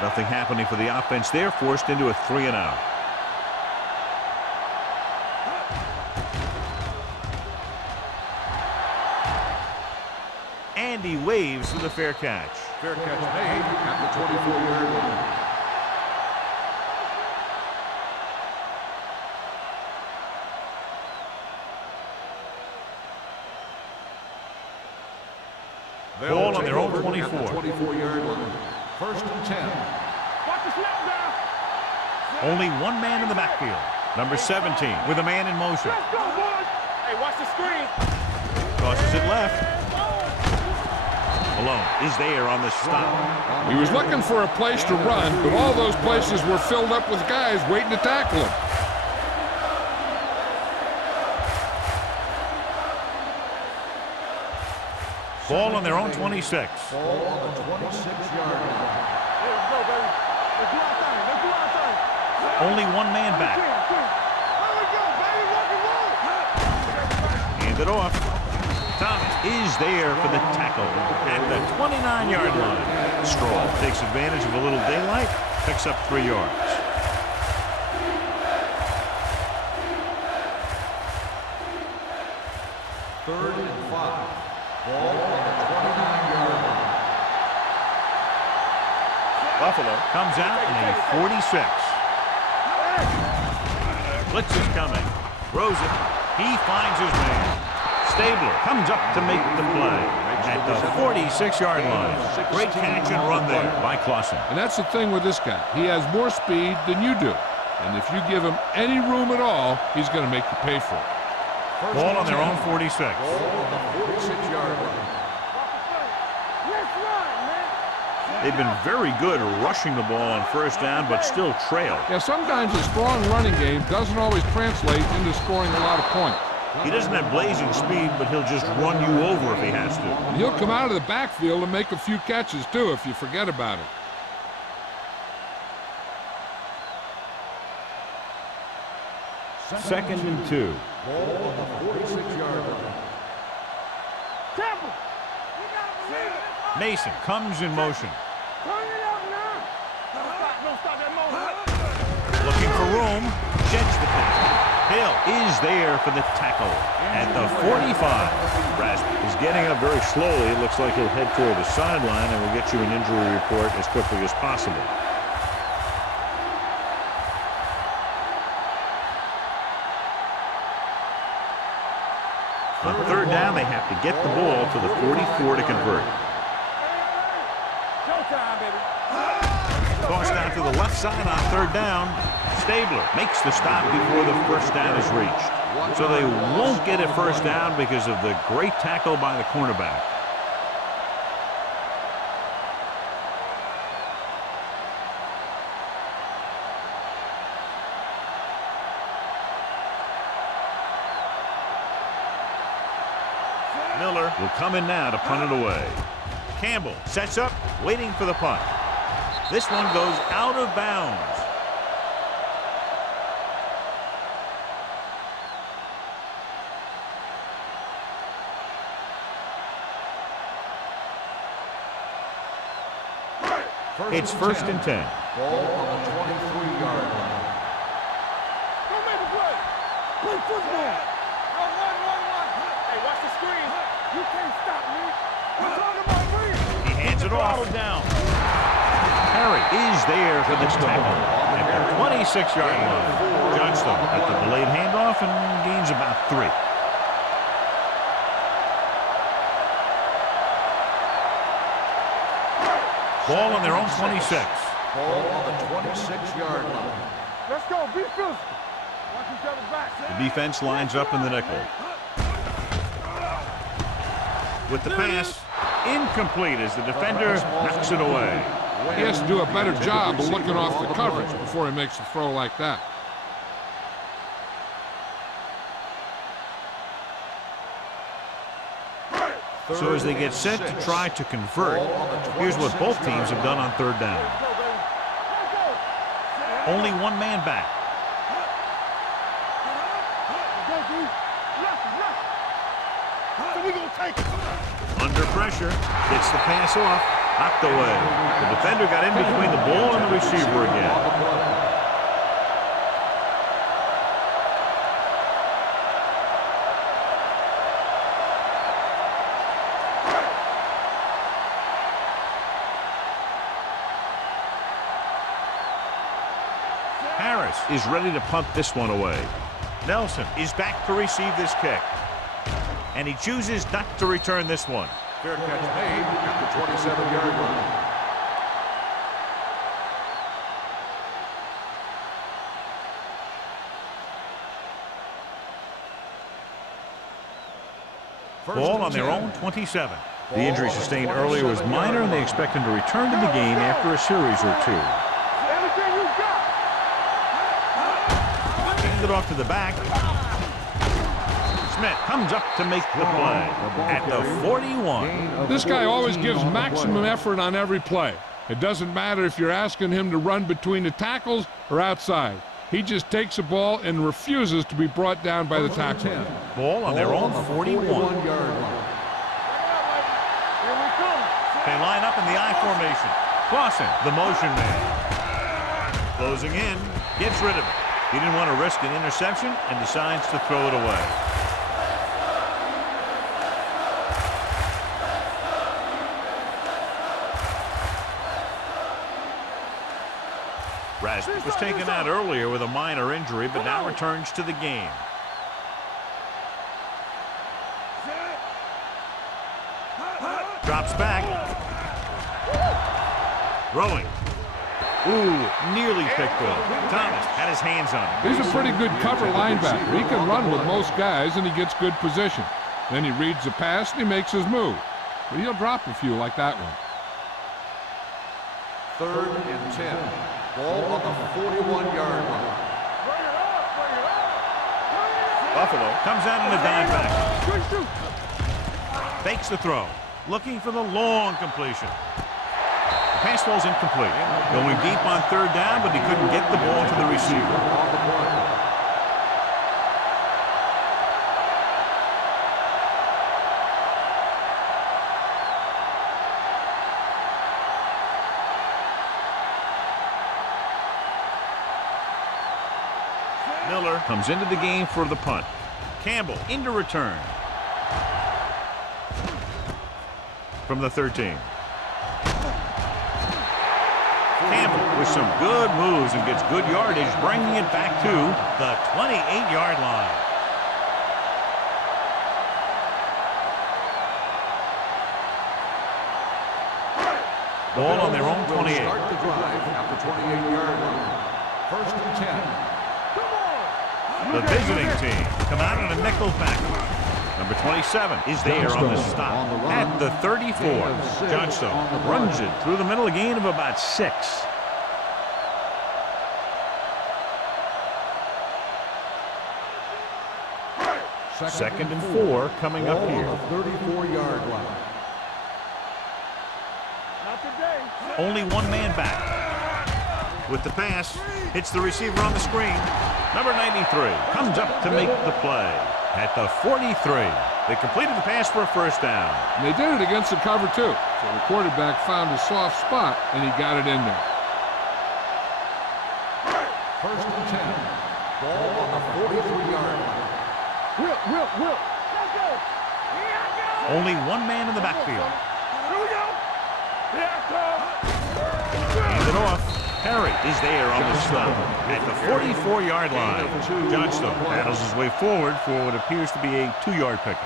Nothing happening for the offense there, forced into a 3-and-out. And he waves for the fair catch. Fair catch made at the 24-yard line. Ball on their own 24. 24-yard line. First and 10. Watch the snap down. Only one man in the backfield. Number 17 with a man in motion. Let's go, boys. Hey, watch the screen. Tosses it left. Malone is there on the stop. He was looking for a place to run, but all those places were filled up with guys waiting to tackle him. Ball on their own 26. Ball on the 26-yard line. Let's go, baby. Let's do our thing. Let's do our thing. Only one man back. There we go, baby. Rock and roll. Hand it off. Thomas is there for the tackle at the 29-yard line. Stroll takes advantage of a little daylight, picks up 3 yards. Third and 5. Ball on the 29-yard line. Buffalo comes out in a 46. Blitz is coming. Throws it. He finds his man. Stabler comes up to make the play at the 46-yard line. Great catch and run there by Clausen. And that's the thing with this guy. He has more speed than you do. And if you give him any room at all, he's going to make you pay for it. Ball on their own 46. Ball on the 46-yard line. Let's run, man. They've been very good rushing the ball on first down, but still trail. Yeah, sometimes a strong running game doesn't always translate into scoring a lot of points. He doesn't have blazing speed, but he'll just run you over if he has to. And he'll come out of the backfield and make a few catches, too, if you forget about it. Second and 2. Ball on the 46-yard line. Temple. You gotta believe it. Mason comes in motion. Turn it up now. Don't stop that motion. Looking for room. Jets the pitch. Hill is there for the tackle at the 45. Rasmussen is getting up very slowly. It looks like he'll head toward the sideline, and we'll get you an injury report as quickly as possible. On third down, they have to get the ball to the 44 to convert. Showtime, baby. Tossed out to the left side on third down. Stabler makes the stop before the first down is reached. So they won't get a first down because of the great tackle by the cornerback. Miller will come in now to punt it away. Campbell sets up, waiting for the punt. This one goes out of bounds. It's first and 10. Ball on the 23-yard line. Don't make a play. Play football. Run, run, run, run. Hey, watch the screen. You can't stop me. We're talking about me. He hands it off. Down. Harry is there for the tackle at the 26-yard line. Johnstone at the delayed handoff and gains about 3. Ball on their own 26. Ball on the 26-yard line. Let's go. Be physical. Watch each other's back. The defense lines up in the nickel. With the pass, incomplete as the defender knocks it away. He has to do a better job of looking off the coverage before he makes a throw like that. So as they get set to try to convert, here's what both teams have done on third down. Only one man back. Under pressure, gets the pass off, knocked away. The defender got in between the ball and the receiver again. Harris is ready to punt this one away. Nelson is back to receive this kick. And he chooses not to return this one. Fair catch made at the 27-yard line. Ball on their own 27. The injury sustained earlier was minor, and they expect him to return to the game after a series or two. Hand it off to the back. Smith comes up to make the play at the 41. This guy always gives maximum effort on every play. It doesn't matter if you're asking him to run between the tackles or outside. He just takes the ball and refuses to be brought down by the tackle. Ball on their own 41. They line up in the I formation. Clausen, the motion man. Closing in, gets rid of it. He didn't want to risk an interception and decides to throw it away. Rasmus was taken out earlier with a minor injury, but now returns to the game. Drops back. Throwing. Ooh, nearly picked off. Thomas had his hands on him. He's a pretty good cover linebacker. He can run with most guys, and he gets good position. Then he reads the pass, and he makes his move. But he'll drop a few like that one. 3rd and 10. Ball on the 41-yard line. Buffalo comes out in a dime back. Fakes the throw. Looking for the long completion. The pass falls incomplete. Going deep on third down, but he couldn't get the ball to the receiver. Miller comes into the game for the punt. Campbell into return. From the 13. Campbell with some good moves and gets good yardage, bringing it back to the 28-yard line. Ball on their own 28. Start the drive at the 28-yard line. 1st and 10. The visiting team come out in a nickel package. Number 27 is there on the stop at the 34. Johnstone runs it through the middle, a gain of about 6. Second and 4 coming up here. 34-yard line. Only one man back. With the pass, hits the receiver on the screen. Number 93 comes up to make the play at the 43. They completed the pass for a first down. And they did it against the cover, too. So the quarterback found a soft spot, and he got it in there. 1st and 10. Ball on the 43-yard line. Will. Only one man in the backfield. Hand it off. Perry is there on the stop at the 44-yard line. Johnstone battles his way forward for what appears to be a 2-yard pickup.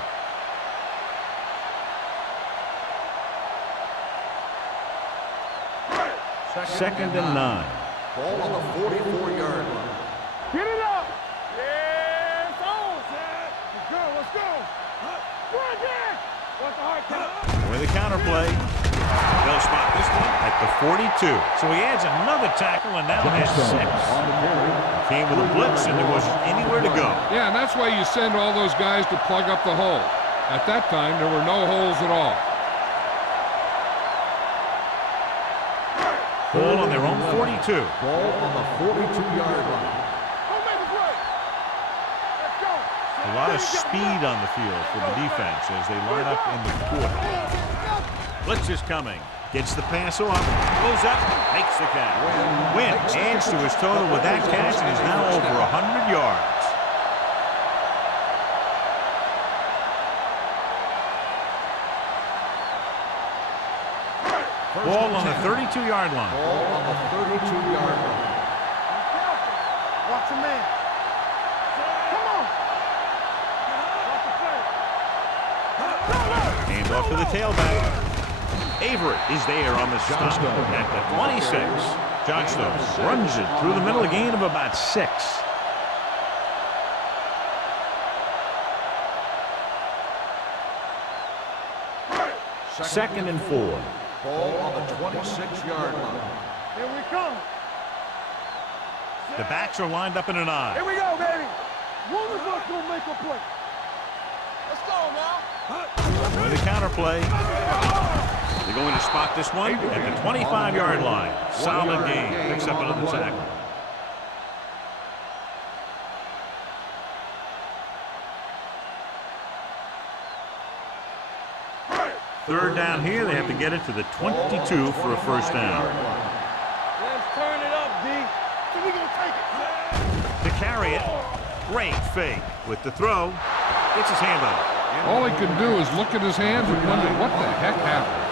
Second and 9. Ball on the 44-yard line. Get it up. Yeah, it's on. Let's go. Run, Dan. What's the hard count? With the counter play. They'll spot this one at the 42. So he adds another tackle and now has 6. He came with a blitz and there wasn't anywhere to go. Yeah, and that's why you send all those guys to plug up the hole. At that time, there were no holes at all. Ball on their own 42. Ball on the 42-yard line. A lot of speed on the field for the defense as they line up in the quarter. Blitz is coming. Gets the pass off. Goes up. Makes the catch. Wynn adds to his total with that catch and is now over 100 yards. Ball on the 32-yard line. Ball on the 32-yard line. Watch a man. Come on. Hand off to the tailback. Averett is there on the stop at the 26. Johnstone runs it through the middle, a gain of about 6. Second and 4. Ball on the 26-yard line. Here we come. The backs are lined up in an I. Here we go, baby. One of us gonna make a play. Let's go now. With a counterplay. They're going to spot this one at the 25-yard line. Solid gain. Picks up another tackle. Third down here. They have to get it to the 22 for a first down. Let's turn it up, D. So we gonna take it. To carry it. Great fake. With the throw. Gets his hand on it. All he could do is look at his hands and wonder what the heck happened.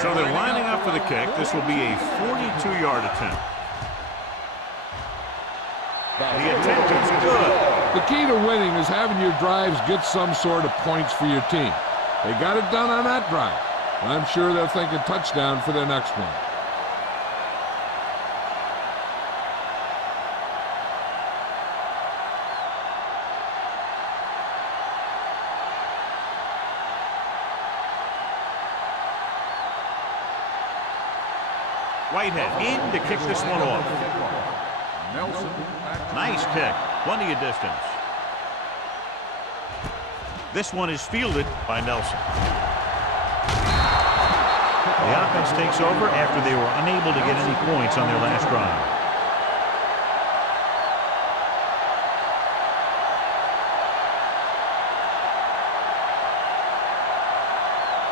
So they're lining up for the kick. This will be a 42-yard attempt. The attempt is good. The key to winning is having your drives get some sort of points for your team. They got it done on that drive. And I'm sure they're thinking touchdown for their next one. Whitehead in to kick this one off. Nice kick. Plenty of distance. This one is fielded by Nelson. The offense takes over after they were unable to get any points on their last drive.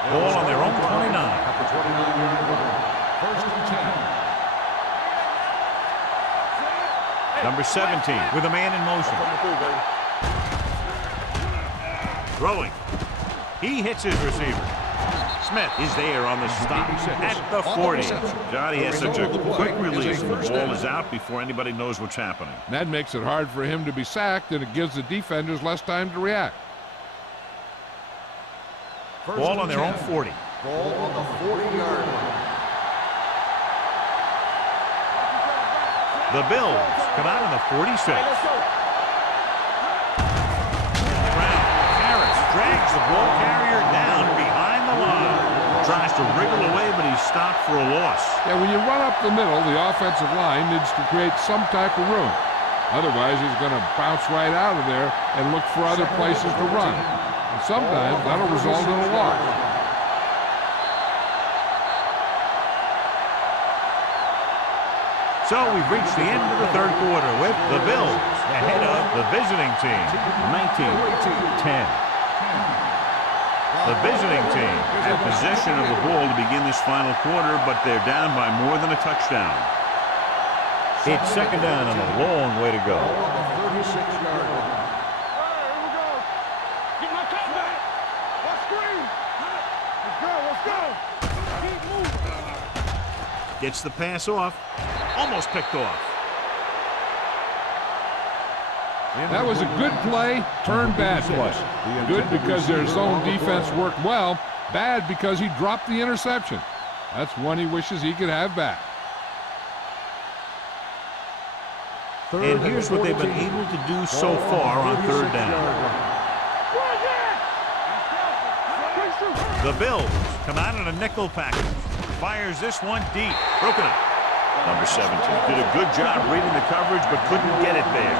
Ball on their own 29. At the 29-yard line. First and 10. Number 17 with a man in motion. Throwing. He hits his receiver. Smith is there on the stop at the 40. Johnny has such a quick release. The ball is out before anybody knows what's happening. That makes it hard for him to be sacked, and it gives the defenders less time to react. Ball on their own 40. Ball on the 40-yard line. The Bills come out in the 46. Harris drags the ball carrier down behind the line. Tries to wriggle away, but he's stopped for a loss. Yeah, when you run up the middle, the offensive line needs to create some type of room. Otherwise, he's going to bounce right out of there and look for other places to run. And sometimes that'll result in a loss. So we've reached the end of the third quarter with the Bills ahead of the visiting team, 19-10. The visiting team had possession of the ball to begin this final quarter, but they're down by more than a touchdown. It's second down and a long way to go. Ball on the 36-yard line. Here we go. Get my cut back. Let's screen. Let's go. Keep moving. Gets the pass off. Almost picked off. That was a good play, turned bad play. Good because their zone defense worked well, Bad because he dropped the interception. That's one he wishes he could have back. And here's what they've been able to do so far on third down. The Bills come out in a nickel package. Fires this one deep. Broken up. Number 17 did a good job reading the coverage, but couldn't get it there.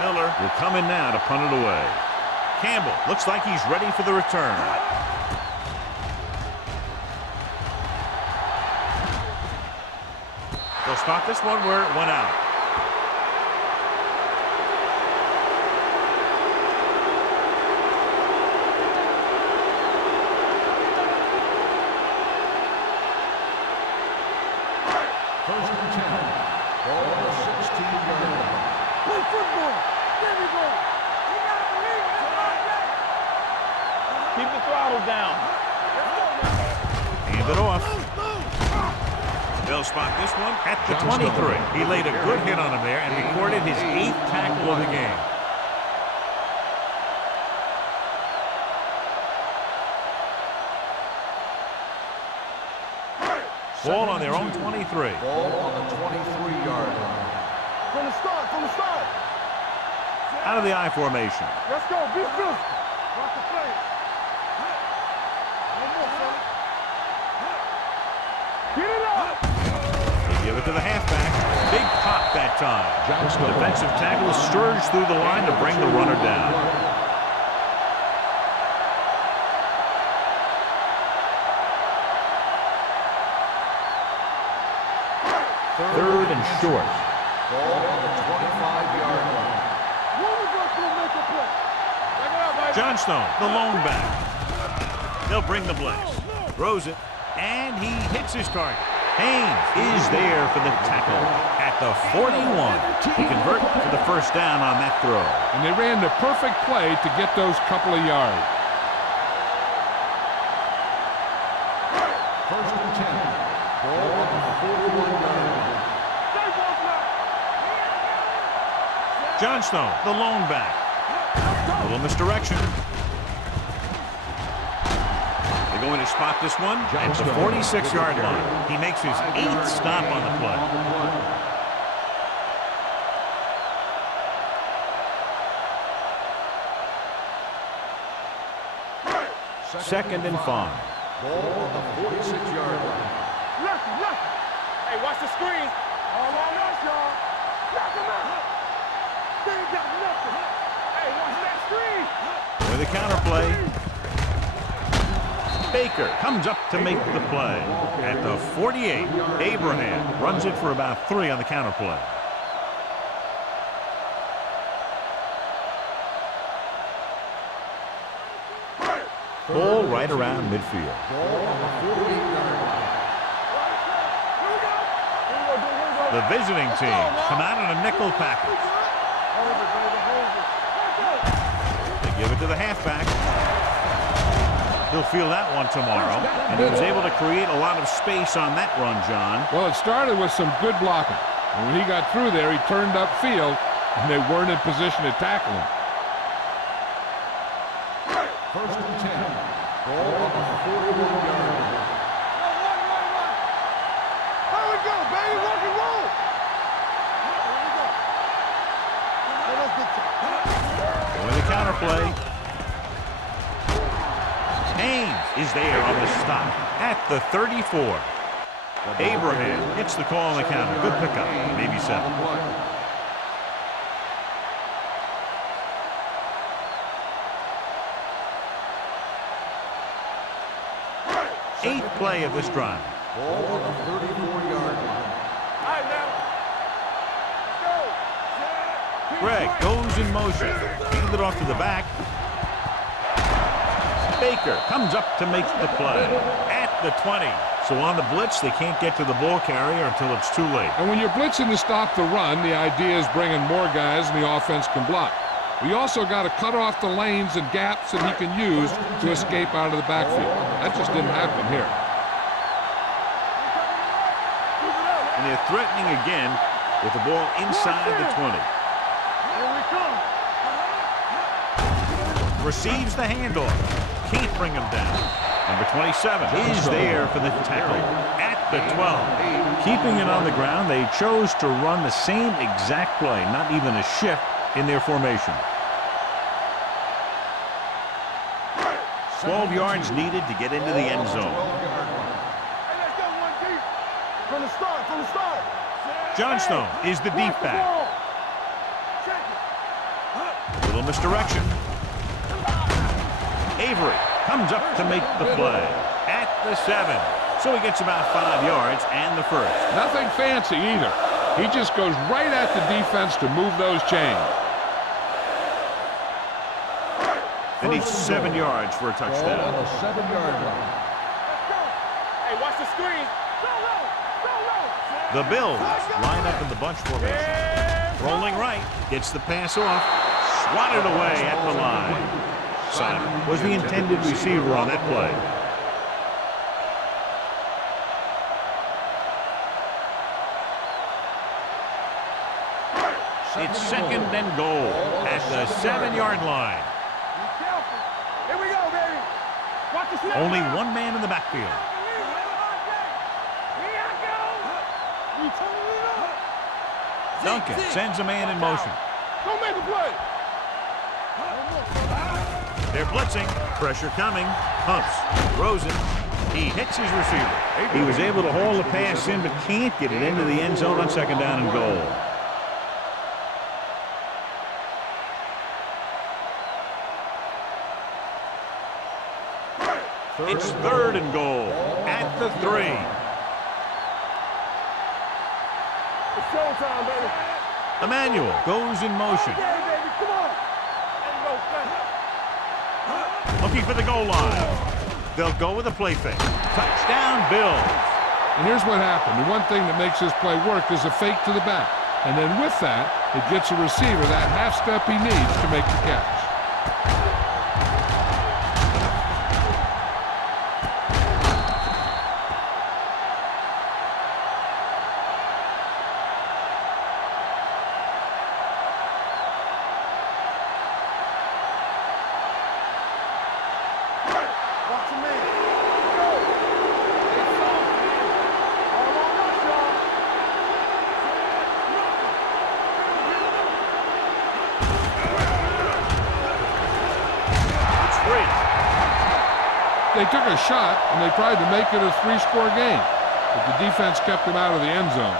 Miller will come in now to punt it away. Campbell looks like he's ready for the return. They'll spot this one where it went out. First and 10. Ball on the 16-yard line. Play football. There we go. You gotta believe it. It's like that. Keep the throttle down. Hand it off. They'll spot this one at the 23. He laid a good hit on him there and recorded his 8th tackle of the game. Ball on their own 23. Ball on the 23-yard line. From the start, from the start. Out of the I formation. Let's go, be physical. Watch the play. One more, son. Get it up. They give it to the halfback. Big pop that time. Defensive tackle surged through the line to bring the runner down. Third and short. Ball on the 25-yard line. Johnstone, the lone back. They'll bring the blitz. Throws it, and he hits his target. Haynes is there for the tackle at the 41. He convert to the first down on that throw. And they ran the perfect play to get those couple of yards. First and 10. Ball on the 41-yard line. Johnstone, the lone back. A little misdirection. They're going to spot this one at the 46-yard line. He makes his 8th stop on the play. Second and 5. Ball on the 46-yard line. Left. Hey, watch the screen. All on us, y'all. Knock him out. They ain't got nothing. Hey, watch that screen. With a counterplay. Baker comes up to make the play. At the 48, Abraham runs it for about 3 on the counterplay. Ball right around midfield. Ball on the 48-yard line. The visiting team come out in a nickel package. They give it to the halfback. He'll feel that one tomorrow. And he was able to create a lot of space on that run, John. Well, it started with some good blocking. And when he got through there, he turned upfield, and they weren't in position to tackle him. First and 10. Ball on the 41-yard line. There we go, baby. Rock and roll. With a counterplay. Haynes is there on the stop at the 34. Abraham gets the call on the counter. Good pickup. Maybe 7. 8th play of this drive. Ball on the 34-yard line. All right, now. Greg goes in motion. Hand it off to the back. Baker comes up to make the play at the 20. So on the blitz, they can't get to the ball carrier until it's too late. And when you're blitzing to stop the run, the idea is bringing more guys and the offense can block. We also got to cut off the lanes and gaps that he can use to escape out of the backfield. That just didn't happen here. And they're threatening again with the ball inside the 20. Receives the handoff. Can't bring him down. Number 27 is there for the tackle at the 12. Keeping it on the ground, they chose to run the same exact play, not even a shift in their formation. 12 yards needed to get into the end zone. From the start. Johnstone is the deep back. Little misdirection. Avery comes up to make the play at the 7. So he gets about 5 yards and the first. Nothing fancy either. He just goes right at the defense to move those chains. They need 7 yards for a touchdown. On the 7-yard line. Hey, watch the screen. The Bills line up in the bunch formation. Rolling right, gets the pass off, swatted away at the line. Simon was the intended receiver on that play. It's second and goal at the 7-yard line. Be careful. Here we go, baby. Watch the snap. Only one man in the backfield. Duncan sends a man in motion. Don't make a play. They're blitzing. Pressure coming. Pumps. Throws it. He hits his receiver. He was able to haul the pass in, but can't get it into the end zone on second down and goal. It's third and goal at the 3. It's showtime, baby. Emmanuel goes in motion. Okay, baby, come on. There you go, son. Looking for the goal line. They'll go with a play fake. Touchdown, Bills. And here's what happened. The one thing that makes this play work is a fake to the back. And then with that, it gets a receiver that half step he needs to make the catch. They took a shot, and they tried to make it a 3-score game, but the defense kept them out of the end zone.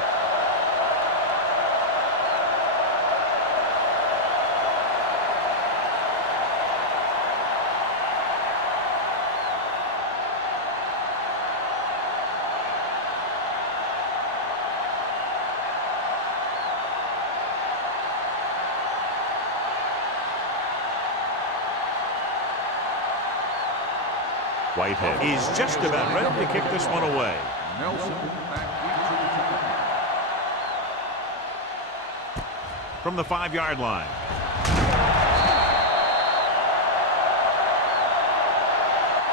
Whitehead is just about ready to kick this one away. Nelson back into return. From the 5-yard line.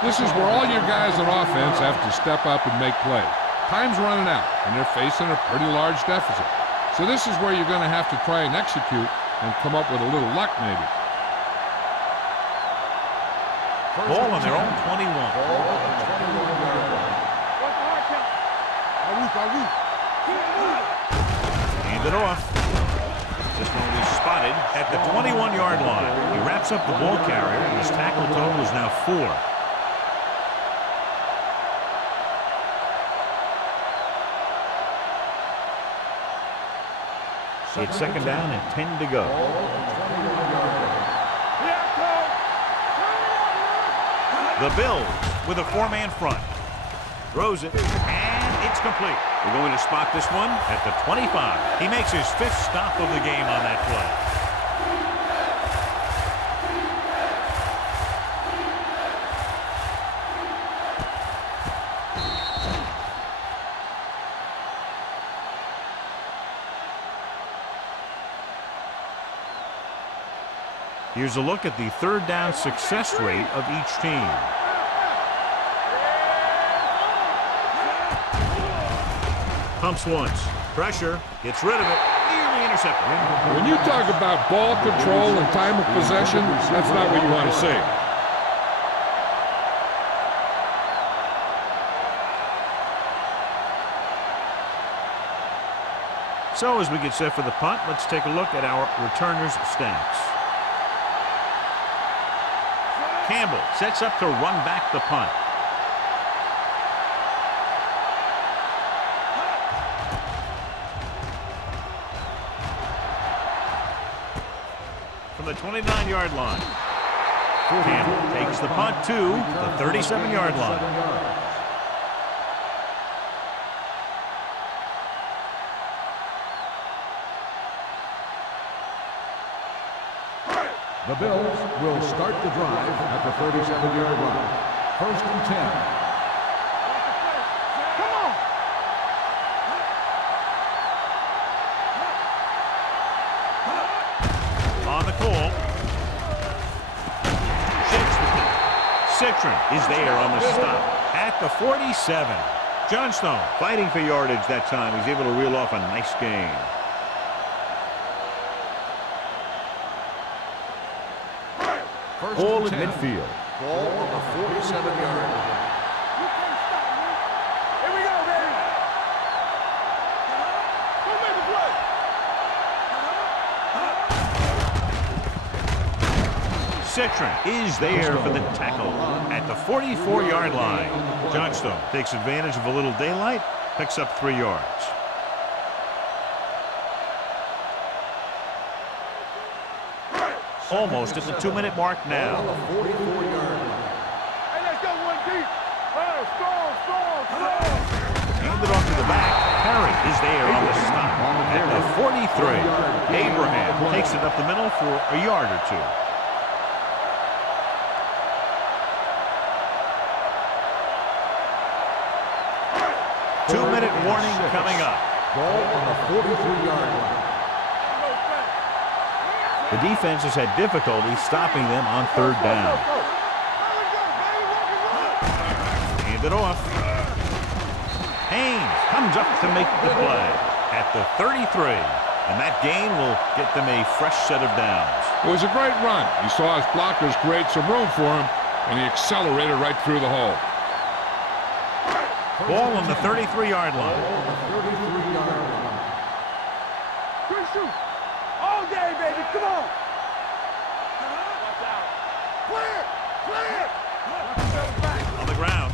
This is where all your guys on offense have to step up and make plays. Time's running out, and they're facing a pretty large deficit. So this is where you're going to have to try and execute and come up with a little luck maybe. Ball on their own 21. What's the hard count? Hand it off. This one is spotted at the 21-yard line. He wraps up the ball carrier, and his tackle total is now 4. It's second down and 10 to go. The Bills with a 4-man front. Throws it, and it's complete. We're going to spot this one at the 25. He makes his 5th stop of the game on that play. Here's a look at the third down success rate of each team. Pumps once. Pressure. Gets rid of it. Nearly intercepted. When you talk about ball control and time of possession, that's not what you want to see. So as we get set for the punt, let's take a look at our returners' stats. Campbell sets up to run back the punt. From the 29-yard line. Campbell takes the punt to the 37-yard line. The Bills will start the drive at the 37-yard line. 1st and 10. Come on. On the call. Citron is there on the stop at the 47. Johnstone fighting for yardage that time. He's able to reel off a nice gain. Ball at midfield. Ball on the 47-yard line. You can't stop me. Here we go, baby. Go make the play. Citron is there for the tackle at the 44-yard line. Johnstone takes advantage of a little daylight, picks up 3 yards. Almost at the 2-minute mark now. Hey, let's go one deep. Strong. Handed off to the back. Perry is there on the stop at the 43. Abraham takes it up the middle for a yard or 2. 2-minute warning coming up. Ball on the 43-yard line. The defense has had difficulty stopping them on 3rd down. Hand it off. Haynes comes up to make the play at the 33. And that gain will get them a fresh set of downs. It was a great run. He saw his blockers create some room for him, and he accelerated right through the hole. Ball on the 33-yard line. Good shoot. All day, baby. Come on. Watch out. Clear. On the ground.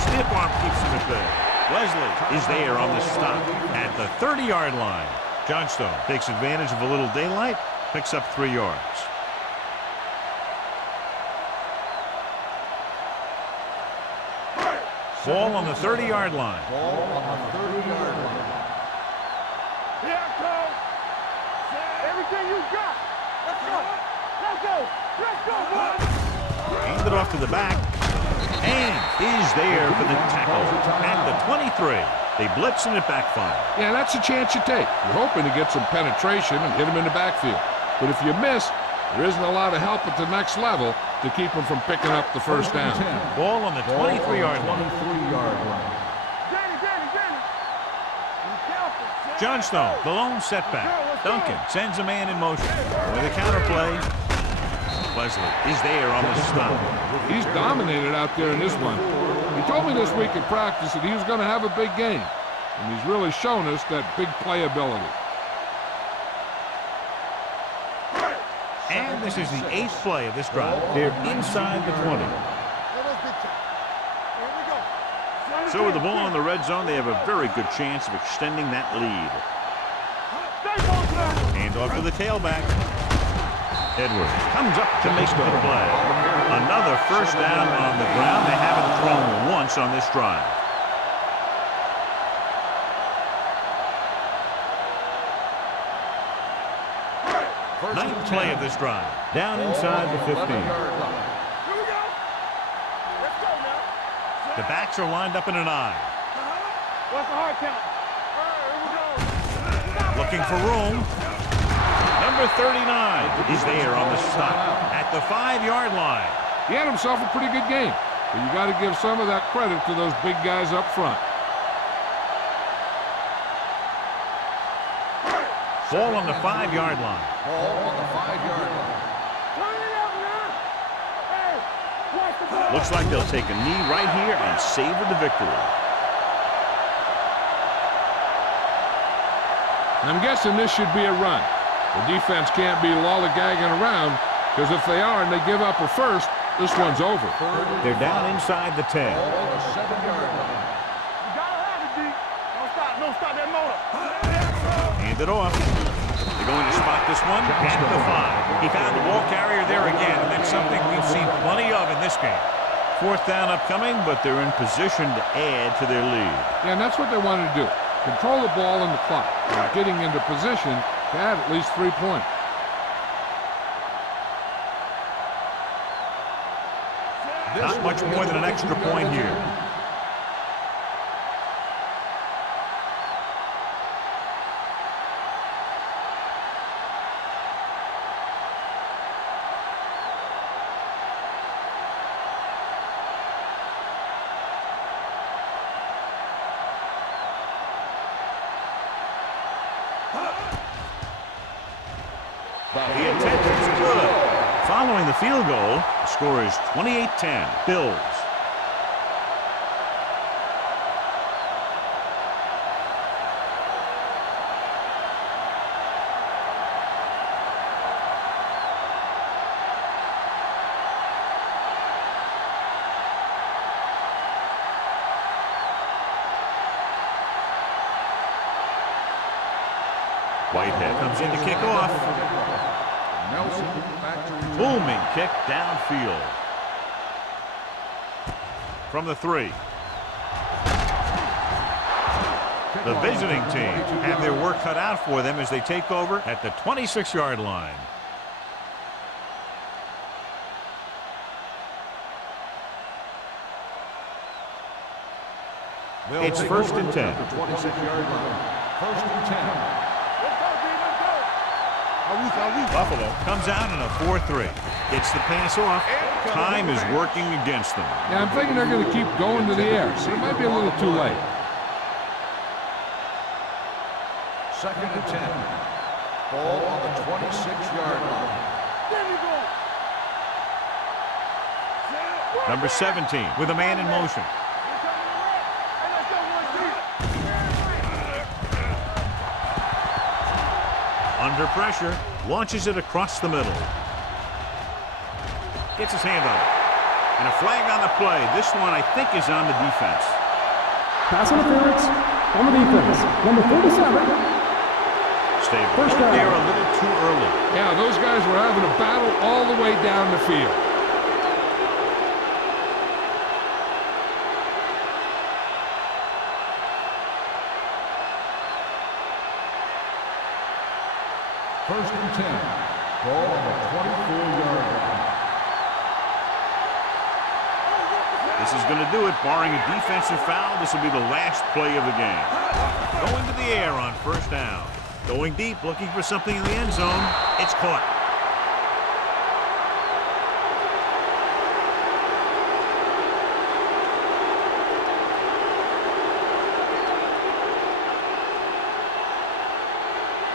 Stiff arm keeps him at bay. Wesley is there on the stop at the 30-yard line. Johnstone takes advantage of a little daylight, picks up 3 yards. Ball on the 30-yard line. Ball on the 30-yard line. Here I come. Everything you got. Let's go, boy. Handed off to the back. And is there for the tackle at the 23. They blitz and it backfire. Yeah, that's a chance you take. You're hoping to get some penetration and hit him in the backfield. But if you miss, there isn't a lot of help at the next level to keep him from picking up the 1st down. Ball on the 23-yard line. Danny. Johnstone, the lone setback. Duncan sends a man in motion. With a counterplay, Wesley is there on the stop. He's dominated out there in this one. He told me this week at practice that he was going to have a big game. And he's really shown us that big playability. And this is the 8th play of this drive. They're inside the 20. So with the ball in the red zone, they have a very good chance of extending that lead. Hand off to the tailback. Edwards comes up to make the play. Another 1st down on the ground. They haven't thrown once on this drive. Ninth play of this drive. Down inside the 15. The backs are lined up in an I. What's the hard count? Looking for room. Number 39 is there on the stop at the 5-yard line. He had himself a pretty good game, but you got to give some of that credit to those big guys up front. Ball on the 5-yard line. Ball on the 5-yard line. Looks like they'll take a knee right here and savor the victory. I'm guessing this should be a run. The defense can't be lollygagging around, because if they are and they give up a first, this one's over. They're down inside the 10. Ball on the 7-yard line. You gotta have it, D. Don't stop that motor. Hand it off. They're going to spot this one at the 5. He found the ball carrier there again, and that's something we've seen plenty of in this game. 4th down upcoming, but they're in position to add to their lead. Yeah, and that's what they wanted to do. Control the ball and the clock. They're getting into position to add at least 3 points. Not much more than an extra point here. The intention's good. Following the field goal, the score is 28-10. Bills. Whitehead comes in to kick off. Nelson back to return. Booming kick downfield. From the 3. The visiting team have their work cut out for them as they take over at the 26-yard line. It's 1st and 10. 26-yard line. 1st and 10. Buffalo comes out in a 4-3. Gets the pass off. Time is working against them. Yeah, I'm thinking they're going to keep going to the air, so it might be a little too late. 2nd and 10. Ball on the 26-yard line. Number 17 with a man in motion. Under pressure, launches it across the middle. Gets his hand on it. And a flag on the play. This one, I think, is on the defense. Pass interference on the defense. Number 47. Stay First right down. there a little too early. Yeah, those guys were having a battle all the way down the field. First and 10. Ball on the 24-yard line. This is going to do it. Barring a defensive foul, this will be the last play of the game. Going to the air on 1st down. Going deep, looking for something in the end zone. It's caught.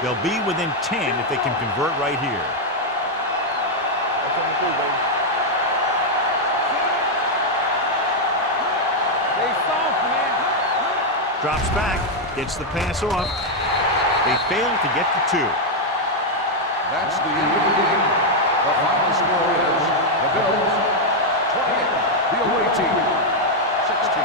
They'll be within 10 if they can convert right here. Drops back, gets the pass off. They fail to get to 2. That's the end of the game. The final score is the Bills 28, the away team 16.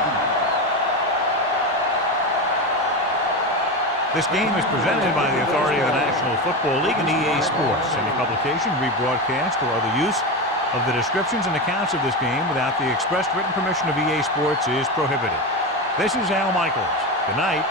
This game is presented by the authority of the National Football League and EA Sports. Any publication, rebroadcast, or other use of the descriptions and accounts of this game without the expressed written permission of EA Sports is prohibited. This is Al Michaels. Good night.